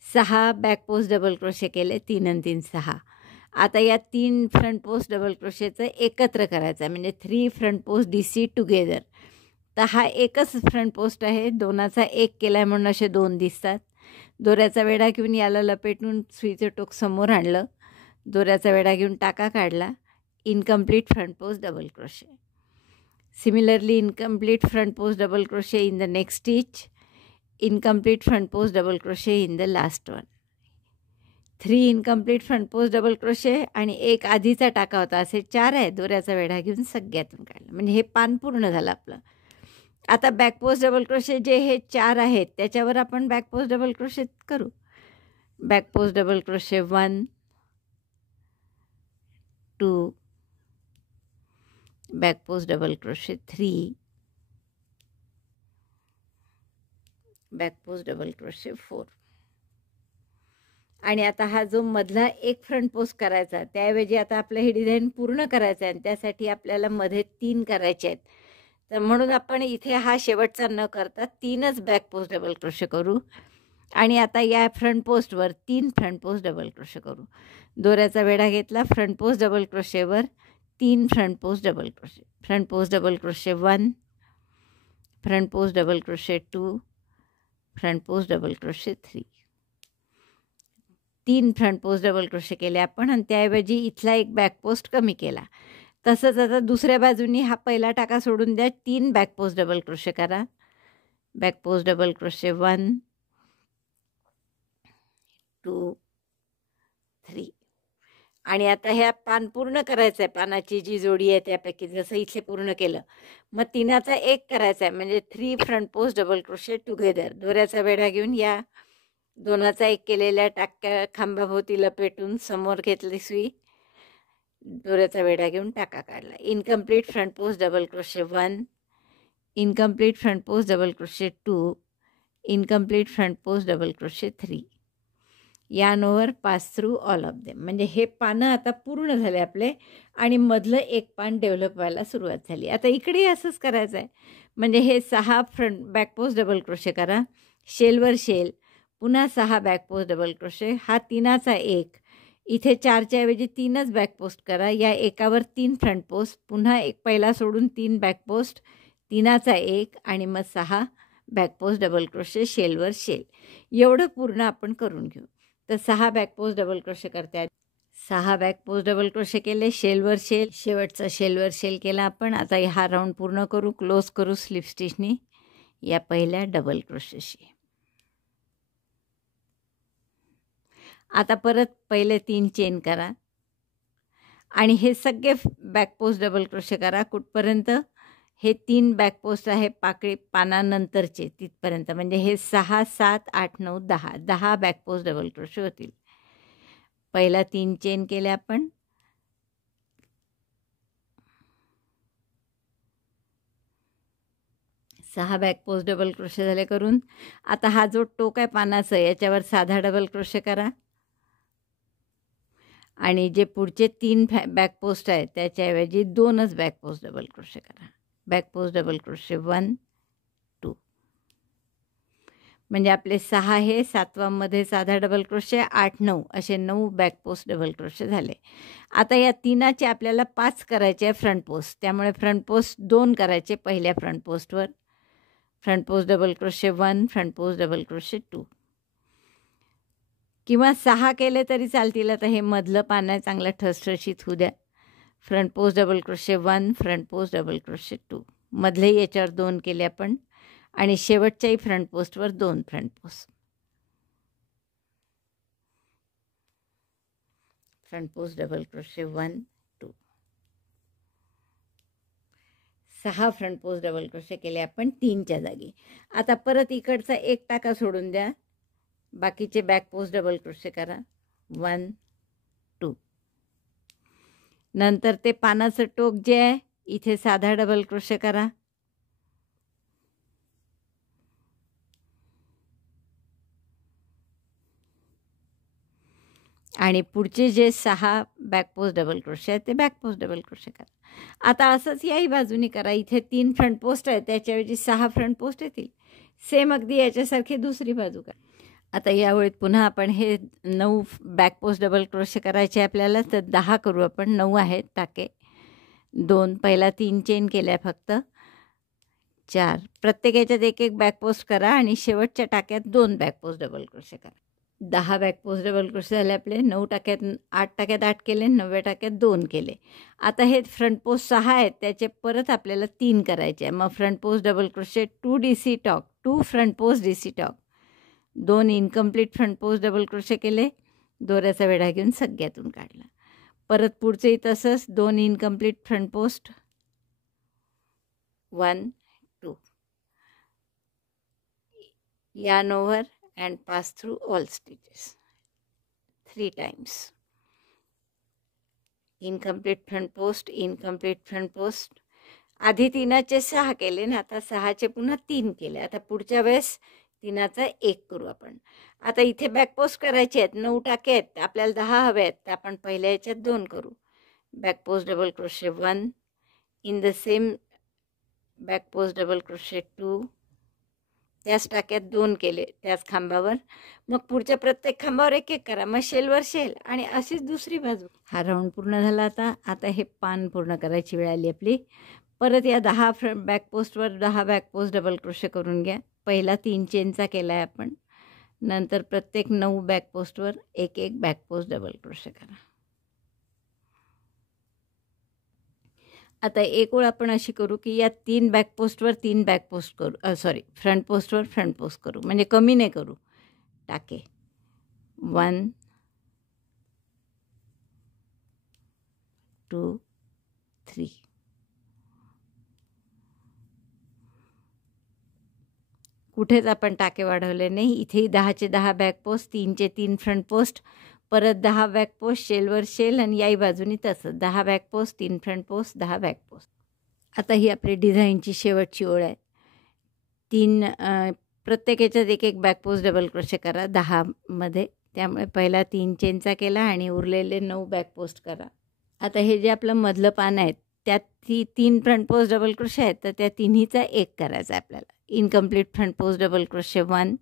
6 बॅक पोस्ट डबल क्रोशे केले, 3 आणि 3 6. आता या 3 फ्रंट पोस्ट डबल क्रोशेचं एकत्र करायचं आहे, म्हणजे 3 फ्रंट पोस्ट DC टुगेदर. तर हा एकच फ्रंट पोस्ट आहे, 2चा एक केला आहे म्हणून असे 2 दिसतात. दोऱ्याचा वेढा घेऊन याला लपेटून सुईचं टोक समोर आणलं, दोऱ्याचा वेढा घेऊन टाका काढला, incomplete front post double crochet. Similarly incomplete front post double crochet in the next stitch, incomplete front post double crochet in the last one. 3 incomplete front post double crochet आणि एक आधीचा टाका होता, असे 4 आहे. दोऱ्याचा वेढा घेऊन सगळ्यातून काढलं, म्हणजे हे पान पूर्ण झालं आपलं. आता बॅक पोस्ट डबल क्रोशे जे हे 4 आहेत त्याच्यावर आपण बॅक पोस्ट डबल क्रोशे करू. Back post double crochet 1 2, back post double crochet 3, back post double crochet 4. आणि आता हा जो मधला एक फ्रंट पोस्ट करायचा, त्याऐवजी आता आपलं हे डिझाईन पूर्ण करायचं आहे आणि त्यासाठी आपल्याला मध्ये 3 करायचे आहेत. तर म्हणून आपण इथे हा शेवटचा न करता 3च बॅक पोस्ट डबल क्रोशे करू. आणि आता या फ्रंट पोस्टवर 3 फ्रंट पोस्ट डबल क्रोशे करू. दोऱ्याचा वेढा घेतला, फ्रंट पोस्ट डबल क्रोशेवर 3 front post double crochet. Front post double crochet 1, front post double crochet 2, front post double crochet 3. 3 front post double crochet केले आपण आणि त्याऐवजी इथला एक बॅक पोस्ट कमी केला. तसंच आता दुसऱ्या बाजूनी हा पहिला टाका सोडून द्या, 3 बॅक पोस्ट डबल क्रोशे करा. Back post double crochet 1 2 3. आणि आता ह्या पान पूर्ण करायचं आहे, पानाची जी जोडी आहे त्यापैकी जसं इथे पूर्ण केलं, मग 3चा एक करायचा आहे, म्हणजे 3 front post double crochet together. दोऱ्याचा वेढा घेऊन या 2चा एक केलेल्या टाक्या खांबाभोवती लपेटून समोर घेतली सुई, दोऱ्याचा वेढा घेऊन टाका काढला. Incomplete front post double crochet 1, incomplete front post double crochet 2, incomplete front post double crochet 3. Yarn over pass through all of them. म्हणजे हे पानं आता पूर्ण झाले आपले आणि मधलं एक पान डेव्हलप व्हायला सुरुवात झाली. आता इकडेही असंच करायचं आहे, म्हणजे हे 6 front back post double crochet करा, शेलवर शेल, पुन्हा 6 बॅक पोस्ट डबल क्रोशे, हा 3चा एक, इथे 4च्या ऐवजी 3च बॅक पोस्ट करा, या एकावर 3 फ्रंट पोस्ट, पुन्हा एक पहिला सोडून 3 बॅक पोस्ट, 3चा एक आणि मग 6 बॅक पोस्ट डबल क्रोशे शेलवर शेल. एवढं पूर्ण आपण करून घेऊ. तर 6 बॅक पोस्ट डबल क्रोशे करतात, 6 बॅक पोस्ट डबल क्रोशे केले, शेलवर शेल, शेवटचा शेलवर शेल केला आपण. आता हा राऊंड पूर्ण करू, क्लोज करू स्लिप स्टिचनी या पहिल्या डबल क्रोशेशी. आता परत पहिले 3 चेन करा आणि हे सगळे बॅक पोस्ट डबल क्रोशे करा कुठपर्यंत, हे 3 बॅक पोस्ट आहे पाकळी पानानंतरचे तिथपर्यंत, म्हणजे हे 6 7 8 9 10 10 बॅक पोस्ट डबल क्रोशे होतील. पहिला 3 चेन केले आपण, सहा बॅक पोस्ट डबल क्रोशे झाले करून. आता हा जो टोक आहे पानाचं याच्यावर साधा डबल क्रोशे करा आणि जे पुढचे 3 बॅक पोस्ट आहेत त्याच्याऐवजी 2च बॅक पोस्ट डबल क्रोशे करा. बॅक पोस्ट डबल क्रोशे 1 2, म्हणजे आपले 6 हे 7वामध्ये साधा डबल क्रोशे, 8 9 असे 9 बॅक पोस्ट डबल क्रोशे झाले. आता या 3चे आपल्याला 5 करायचे आहे फ्रंट पोस्ट, त्यामुळे फ्रंट पोस्ट 2 करायचे पहिल्या फ्रंट पोस्टवर. Front post double crochet 1, front post double crochet 2, किंवा 6 केले तरी चालतील. आता हे मधलं पान आहे, चांगलं ठसठशीत होऊ द्या. Front post double crochet 1, front post double crochet 2, मधलेही याच्यावर 2 केले आपण आणि शेवटच्याही फ्रंट पोस्टवर 2 front post. Front post double crochet 1 2, 6 front post double crochet केले आपण 3च्या जागी. आता परत इकडचा एक टाका सोडून द्या, बाकीचे बॅक पोस्ट डबल क्रोशे करा 1 2. नंतर ते पानाचं टोक जे आहे इथे साधा डबल क्रोशे करा. आणि पुढचे जे 6 बॅक पोस्ट डबल क्रोशे आहेत ते बॅक पोस्ट डबल क्रोशे करा. आता असंच याही बाजूनी करा. इथे 3 फ्रंट पोस्ट आहेत, त्याच्याऐवजी 6 फ्रंट पोस्ट येतील. सेम अगदी याच्यासारखी दुसरी बाजू करा. आता या ओळीत पुन्हा आपण हे 9 बॅक पोस्ट डबल क्रोशे करायचे आपल्याला, तर 10 करू आपण. 9 आहेत टाके. 2 पहिला 3 चेन केल्या फक्त. 4 प्रत्येक याच्यात एक एक बॅक पोस्ट करा आणि शेवटच्या टाक्यात 2 बॅक पोस्ट डबल क्रोशे करा. 10 बॅक पोस्ट डबल क्रोशे झाले आपले. 9 टाक्यात 8 टाक्यात 8 केले, 9व्या टाक्यात 2 केले. आता हे फ्रंट पोस्ट 6 आहेत, त्याचे परत आपल्याला 3 करायचे आहे. मग front post double crochet, 2 DC tog, 2 front post DC tog, 2 incomplete front post double crochet केले, दोऱ्याचा वेढा घेऊन सगळ्यातून काढला. परत पुढचंही तसंच 2 incomplete front post, 1 2 yarn over and pass through all stitches 3 times. Incomplete front post, incomplete front post. आधी 3चे 6 केले ना, आता 6चे पुन्हा 3 केले. आता पुढच्या वेळेस 3चा 1 करू आपण. आता इथे बॅक पोस्ट करायचे आहेत. 9 टाके आहेत, आपल्याला 10 हवे आहेत, तर आपण पहिल्या याच्यात 2 करू. Back post double crochet 1, in the same back post double crochet 2, त्याच टाक्यात 2 केले त्याच खांबावर. मग पुढच्या प्रत्येक खांबावर एक एक करा. मग शेलवर शेल आणि अशीच दुसरी बाजू. हा राऊंड पूर्ण झाला. आता हे पान पूर्ण करायची वेळ आली आपली. परत या 10 बॅक पोस्टवर 10 बॅक पोस्ट डबल क्रोशे करून घ्या. पहिला 3 चेनचा केला आहे आपण. नंतर प्रत्येक 9 बॅक पोस्टवर एक एक बॅक पोस्ट डबल क्रोशे करा. आता एक ओळ आपण अशी करू की या 3 बॅक पोस्टवर 3 बॅक पोस्ट करू, फ्रंट पोस्टवर फ्रंट पोस्ट करू, म्हणजे कमी नाही करू टाके. 1 2 3 कुठेच आपण टाके वाढवले नाही. इथेही 10चे 10 बॅक पोस्ट, 3चे 3 फ्रंट पोस्ट, परत 10 बॅक पोस्ट, शेलवर शेल आणि याही बाजूनी तसंच 10 back post, 3 front post, 10 back post. आता ही आपली डिझाईनची शेवटची ओळ आहे. 3 प्रत्येक याच्यात एक एक बॅक पोस्ट डबल क्रोशे करा 10मध्ये. त्यामुळे पहिला 3 चेनचा केला आणि उरलेले 9 बॅक पोस्ट करा. आता हे जे आपलं मधलं पान आहे त्यात 3 फ्रंट पोस्ट डबल क्रोशे आहेत, तर त्या तिन्हीचा 1 करायचा आहे आपल्याला. Incomplete front post double crochet 1,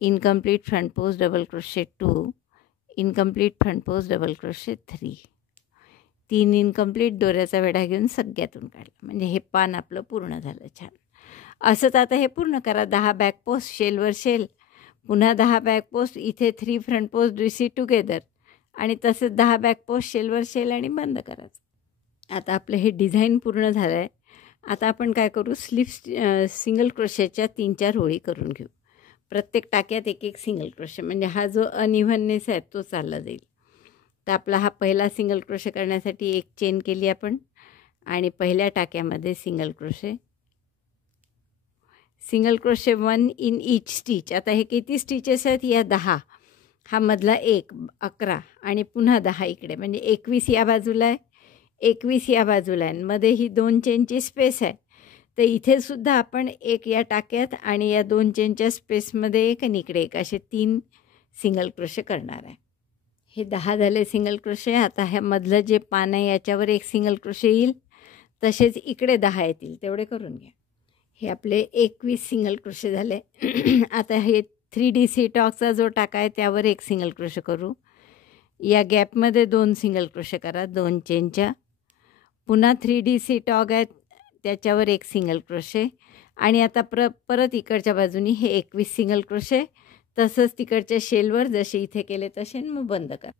incomplete front post double crochet 2, incomplete front post double crochet 3. 3 incomplete दोऱ्याचा वेढा घेऊन सगळ्यातून काढला. म्हणजे हे पान आपलं पूर्ण झालं. छान. असंच आता हे पूर्ण करा. 10 बॅक पोस्ट, शेलवर शेल, पुन्हा 10 बॅक पोस्ट, इथे 3 फ्रंट पोस्ट DC टुगेदर आणि तसंच 10 बॅक पोस्ट, शेलवर शेल आणि बंद करायचं. आता आपलं हे डिझाईन पूर्ण झालं आहे. आता आपण काय करू, सिंगल क्रोशेच्या 3-4 ओळी करून घेऊ. प्रत्येक टाक्यात एक एक सिंगल क्रोशे, म्हणजे हा जो अनइव्हननेस आहे तो चालला जाईल. तर आपला हा पहिला सिंगल क्रोशे करण्यासाठी एक चेन केली आपण आणि पहिल्या टाक्यामध्ये single crochet, 1 in each stitch. आता हे किती स्टिचेस आहेत, या 10, हा मधला 1, 11 आणि पुन्हा 10 इकडे, म्हणजे 21 या बाजूला आहे, 21 या बाजूला आहे. मध्ये ही 2 चेनची स्पेस आहे, तर इथे सुद्धा आपण एक या टाक्यात आणि या 2 चेनच्या स्पेसमध्ये एक आणि इकडे एक, असे 3 सिंगल क्रोशे करणार आहे. हे 10 झाले सिंगल क्रोशे. आता ह्या मधलं जे पान आहे याच्यावर एक सिंगल क्रोशे येईल, तसेच इकडे 10 येतील, तेवढे करून घ्या. हे आपले 21 सिंगल क्रोशे झाले. आता हे 3 DC टॉकचा जो टाका आहे त्यावर एक सिंगल क्रोशे करू. या गॅपमध्ये 2 सिंगल क्रोशे करा 2 चेनच्या. पुन्हा 3 DC टॉक आहेत त्याच्यावर एक सिंगल क्रोशे आणि आता परत इकडच्या बाजूनी हे 21 सिंगल क्रोशे, तसंच तिकडच्या शेलवर जसे इथे केले तसे, मग बंद करा.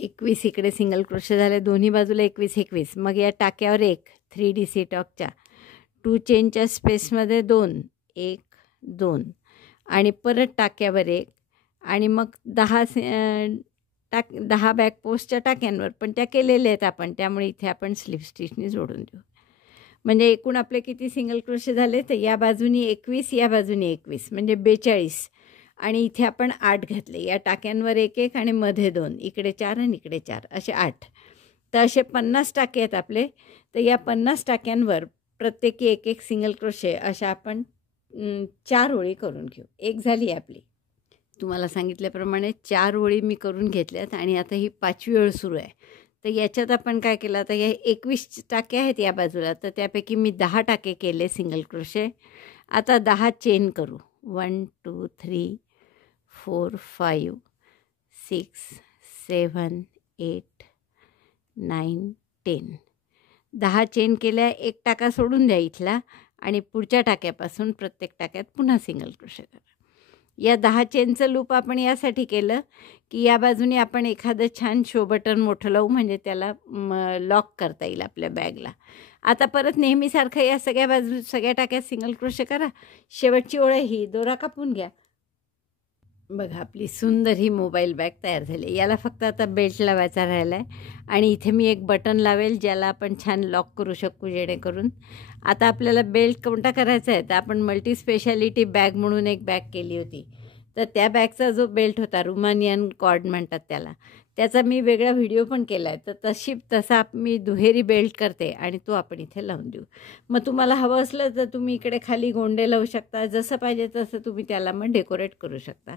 21 इकडे सिंगल क्रोशे झाले, दोन्ही बाजूला 21. मग या टाक्यावर एक 3 DC टॉकच्या 2 चेनच्या स्पेसमध्ये 2, 1 2 आणि परत टाक्यावर एक आणि मग 10 बॅक पोस्टच्या टाक्यांवर, पण त्या केलेल्या आहेत आपण, त्यामुळे इथे आपण स्लिप स्टिचने जोडून देऊ. म्हणजे एकूण आपले किती सिंगल क्रोशे झाले, तर या बाजूनी 21, या बाजूनी 21, म्हणजे 42 आणि इथे आपण 8 घातले. या टाक्यांवर एक एक आणि मध्ये 2, इकडे 4 आणि इकडे 4, असे 8. तर असे 50 टाके आहेत आपले. तर या 50 टाक्यांवर प्रत्येकी एक एक सिंगल क्रोशे अशा आपण 4 ओळी करून घेऊ. एक झाली आपली. तुम्हाला सांगितल्याप्रमाणे 4 ओळी मी करून घेतल्यात आणि आता ही 5वी ओळ सुरू आहे. तर याच्यात आपण काय केलं, आता या 21 टाके आहेत या बाजूला, तर त्यापैकी मी 10 टाके केले सिंगल क्रोशे. आता 10 चेन करू. 1 2 3 4 5 6 7 8 9 10. 10 चेन केल्या. एक टाका सोडून द्या इथला आणि पुढच्या टाक्यापासून प्रत्येक टाक्यात पुन्हा सिंगल क्रोशे करा. या 10 चेनचं लूप आपण यासाठी केलं की या बाजूने आपण एखादं छान शो बटन मोठं लावू, म्हणजे त्याला लॉक करता येईल आपल्या बॅगला. आता परत नेहमीसारखं या सगळ्या टाक्यात सिंगल क्रोशे करा. शेवटची ओळ ही दोरा कापून घ्या. बघा आपली सुंदर ही मोबाईल बॅग तयार झाली. याला फक्त आता बेल्ट लावायचा राहिला आहे आणि इथे मी एक बटन लावेल ज्याला आपण छान लॉक करू शकू जेणेकरून. आता आपल्याला बेल्ट कोणता करायचा आहे, तर आपण मल्टी स्पेशालिटी बॅग म्हणून एक बॅग केली होती. तर त्या बॅगचा जो बेल्ट होता, रुमानियन कॉर्ड म्हणतात त्याला, त्याचा मी वेगळा व्हिडिओ पण केला आहे. तर तसा मी दुहेरी बेल्ट करते आणि तो आपण इथे लावून देऊ. मग तुम्हाला हवं असलं तर तुम्ही इकडे खाली गोंडे लावू शकता. जसं पाहिजे तसं तुम्ही त्याला मग डेकोरेट करू शकता.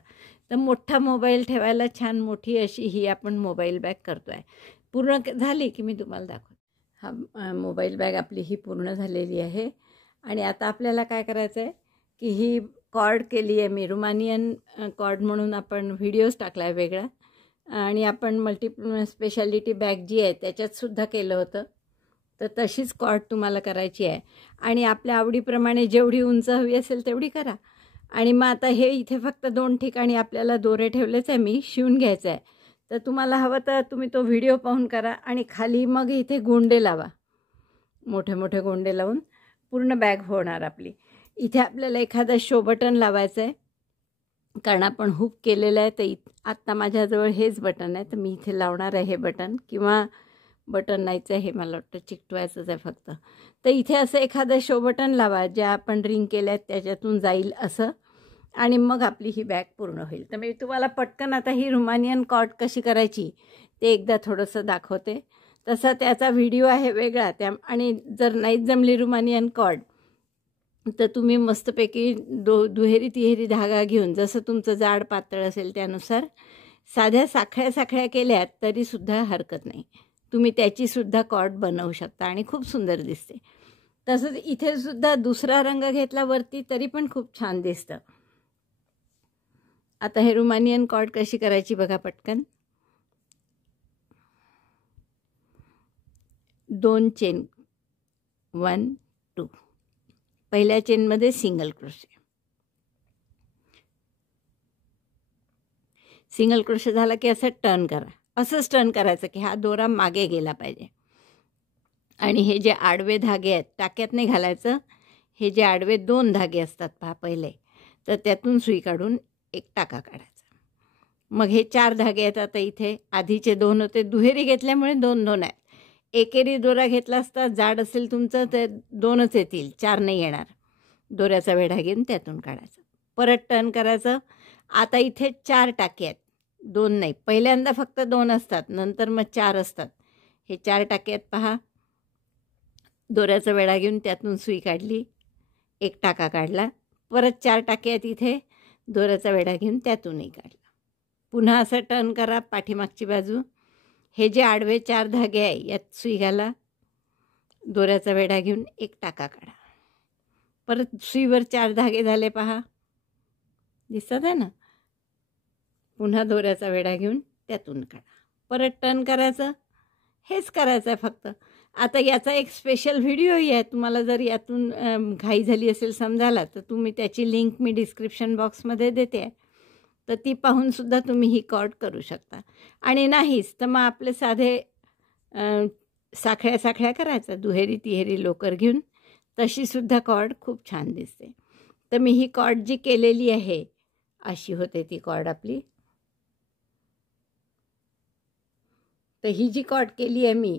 तर मोठा मोबाईल ठेवायला छान मोठी अशी ही आपण मोबाईल बॅग करतो आहे. पूर्ण झाली की मी तुम्हाला दाखवते. हा मोबाईल बॅग आपली ही पूर्ण झालेली आहे. आणि आता आपल्याला काय करायचं आहे की ही कॉर्ड केली आहे मी, रुमानियन कॉर्ड म्हणून आपण व्हिडिओज टाकला आहे वेगळा. आणि आपण मल्टी स्पेशालिटी बॅग जी आहे त्याच्यातसुद्धा केलं होतं. तर तशीच कॉर्ड तुम्हाला करायची आहे आणि आपल्या आवडीप्रमाणे जेवढी उंच हवी असेल तेवढी करा. आणि मग आता हे इथे फक्त 2 ठिकाणी आपल्याला दोरे ठेवलेच आहे, मी शिवून घ्यायचं आहे. तर तुम्हाला हवं तर तुम्ही तो व्हिडिओ पाहून करा. आणि खाली मग इथे गोंडे लावा, मोठे मोठे गोंडे लावून पूर्ण बॅग होणार आपली. इथे आपल्याला एखादं शो बटन लावायचं आहे कारण आपण हुक केलेलं आहे. तर आत्ता माझ्याजवळ हेच बटन आहे, तर मी इथे लावणार आहे हे बटन. किंवा बटन नाहीचं आहे, हे मला वाटतं चिकटवायचंच आहे फक्त. तर इथे असं एखादं शो बटन लावा ज्या आपण रिंग केल्या आहेत त्याच्यातून जाईल असं, आणि मग आपली ही बॅग पूर्ण होईल. तर मी तुम्हाला पटकन आता ही रुमानियन कॉर्ड कशी करायची ते एकदा थोडंसं दाखवते. तसा त्याचा व्हिडिओ आहे वेगळा त्या. आणि जर नाहीच जमली रुमानियन कॉर्ड तर तुम्ही मस्तपैकी दुहेरी तिहेरी धागा घेऊन, जसं तुमचं जाड पातळ असेल त्यानुसार साध्या साखळ्या केल्यात तरीसुद्धा हरकत नाही. तुम्ही त्याचीसुद्धा कॉर्ड बनवू शकता आणि खूप सुंदर दिसते. तसंच इथे सुद्धा दुसरा रंग घेतला वरती तरी पण खूप छान दिसतं. आता हे रुमानियन कॉर्ड कशी करायची बघा पटकन. 2 चेन, 1 2. पहिल्या चेनमध्ये सिंगल क्रोशे. सिंगल क्रोशे झाला की असं टर्न करा. असंच टर्न करायचं की हा दोरा मागे गेला पाहिजे. आणि हे जे आडवे धागे आहेत टाक्यात नाही घालायचं. हे जे आडवे 2 धागे असतात पहा पहिले, तर त्यातून सुई काढून एक टाका काढायचा. मग हे 4 धागे आहेत. आता इथे आधीचे 2 होते, दुहेरी घेतल्यामुळे 2 आहेत. एकेरी दोरा घेतला असता, जाड असेल तुमचं तर 2च येतील, 4 नाही येणार. दोऱ्याचा वेढा घेऊन त्यातून काढायचं, परत टर्न करायचं. आता इथे 4 टाके आहेत, 2 नाही. पहिल्यांदा फक्त 2 असतात, नंतर मग 4 असतात. हे 4 टाके आहेत पहा. दोऱ्याचा वेढा घेऊन त्यातून सुई काढली, एक टाका काढला. परत 4 टाके आहेत इथे, दोऱ्याचा वेढा घेऊन त्यातूनही काढला. पुन्हा असं टर्न करा पाठीमागची बाजू. हे जे आडवे 4 धागे आहे यात सुई घाला, दोऱ्याचा वेढा घेऊन एक टाका काढा. परत सुईवर 4 धागे झाले पहा, दिसत आहे ना. पुन्हा दोऱ्याचा वेढा घेऊन त्यातून काढा, परत टर्न करायचं. हेच करायचं आहे फक्त. आता याचा एक स्पेशल व्हिडिओही आहे. तुम्हाला जर यातून घाई झाली असेल समजायला तर तुम्ही त्याची लिंक मी डिस्क्रिप्शन बॉक्समध्ये देते आहे, तर ती पाहूनसुद्धा तुम्ही ही कॉर्ड करू शकता. आणि नाहीच तर मग आपले साधे साखळ्या करायचा, दुहेरी तिहेरी लोकर घेऊन. तशीसुद्धा कॉर्ड खूप छान दिसते. तर मी ही कॉर्ड जी केलेली आहे अशी होते ती कॉर्ड आपली. तर ही जी कॉर्ड केली आहे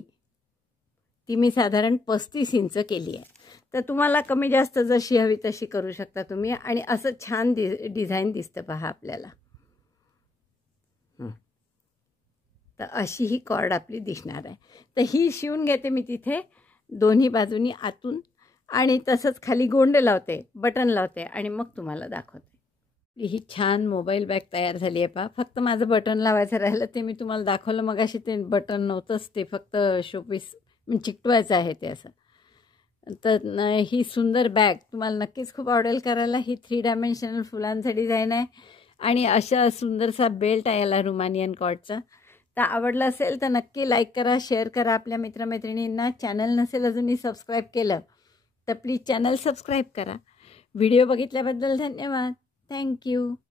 ती मी साधारण 35 इंच केली आहे. तर तुम्हाला कमी जास्त जशी हवी तशी करू शकता तुम्ही. आणि असं छान डिझाईन दिसतं पहा आपल्याला. तर अशी ही कॉर्ड आपली दिसणार आहे. तर ही शिवून घेते मी तिथे दोन्ही बाजूनी आतून, आणि तसंच खाली गोंड लावते, बटन लावते आणि मग तुम्हाला दाखवते. ही छान मोबाईल बॅग तयार झाली आहे पहा. फक्त माझं बटन लावायचं राहिलं, ते मी तुम्हाला दाखवलं मगाशी. ते बटन नव्हतंच, ते फक्त शोपीस चिकटवायचं आहे ते असं. तर ही सुंदर बॅग तुम्हाला नक्कीच खूप आवडेल करायला. ही 3 डायमेन्शनल फुलांचा डिझाईन आहे आणि अशा सुंदरसा बेल्ट आहे याला रुमानियन कॉर्डचा. तर आवडलं असेल तर नक्की लाईक करा, शेअर करा आपल्या मित्रमैत्रिणींना. चॅनल नसेल अजूनही सबस्क्राईब केलं तर प्लीज चॅनल सबस्क्राईब करा. व्हिडिओ बघितल्याबद्दल धन्यवाद. थँक्यू.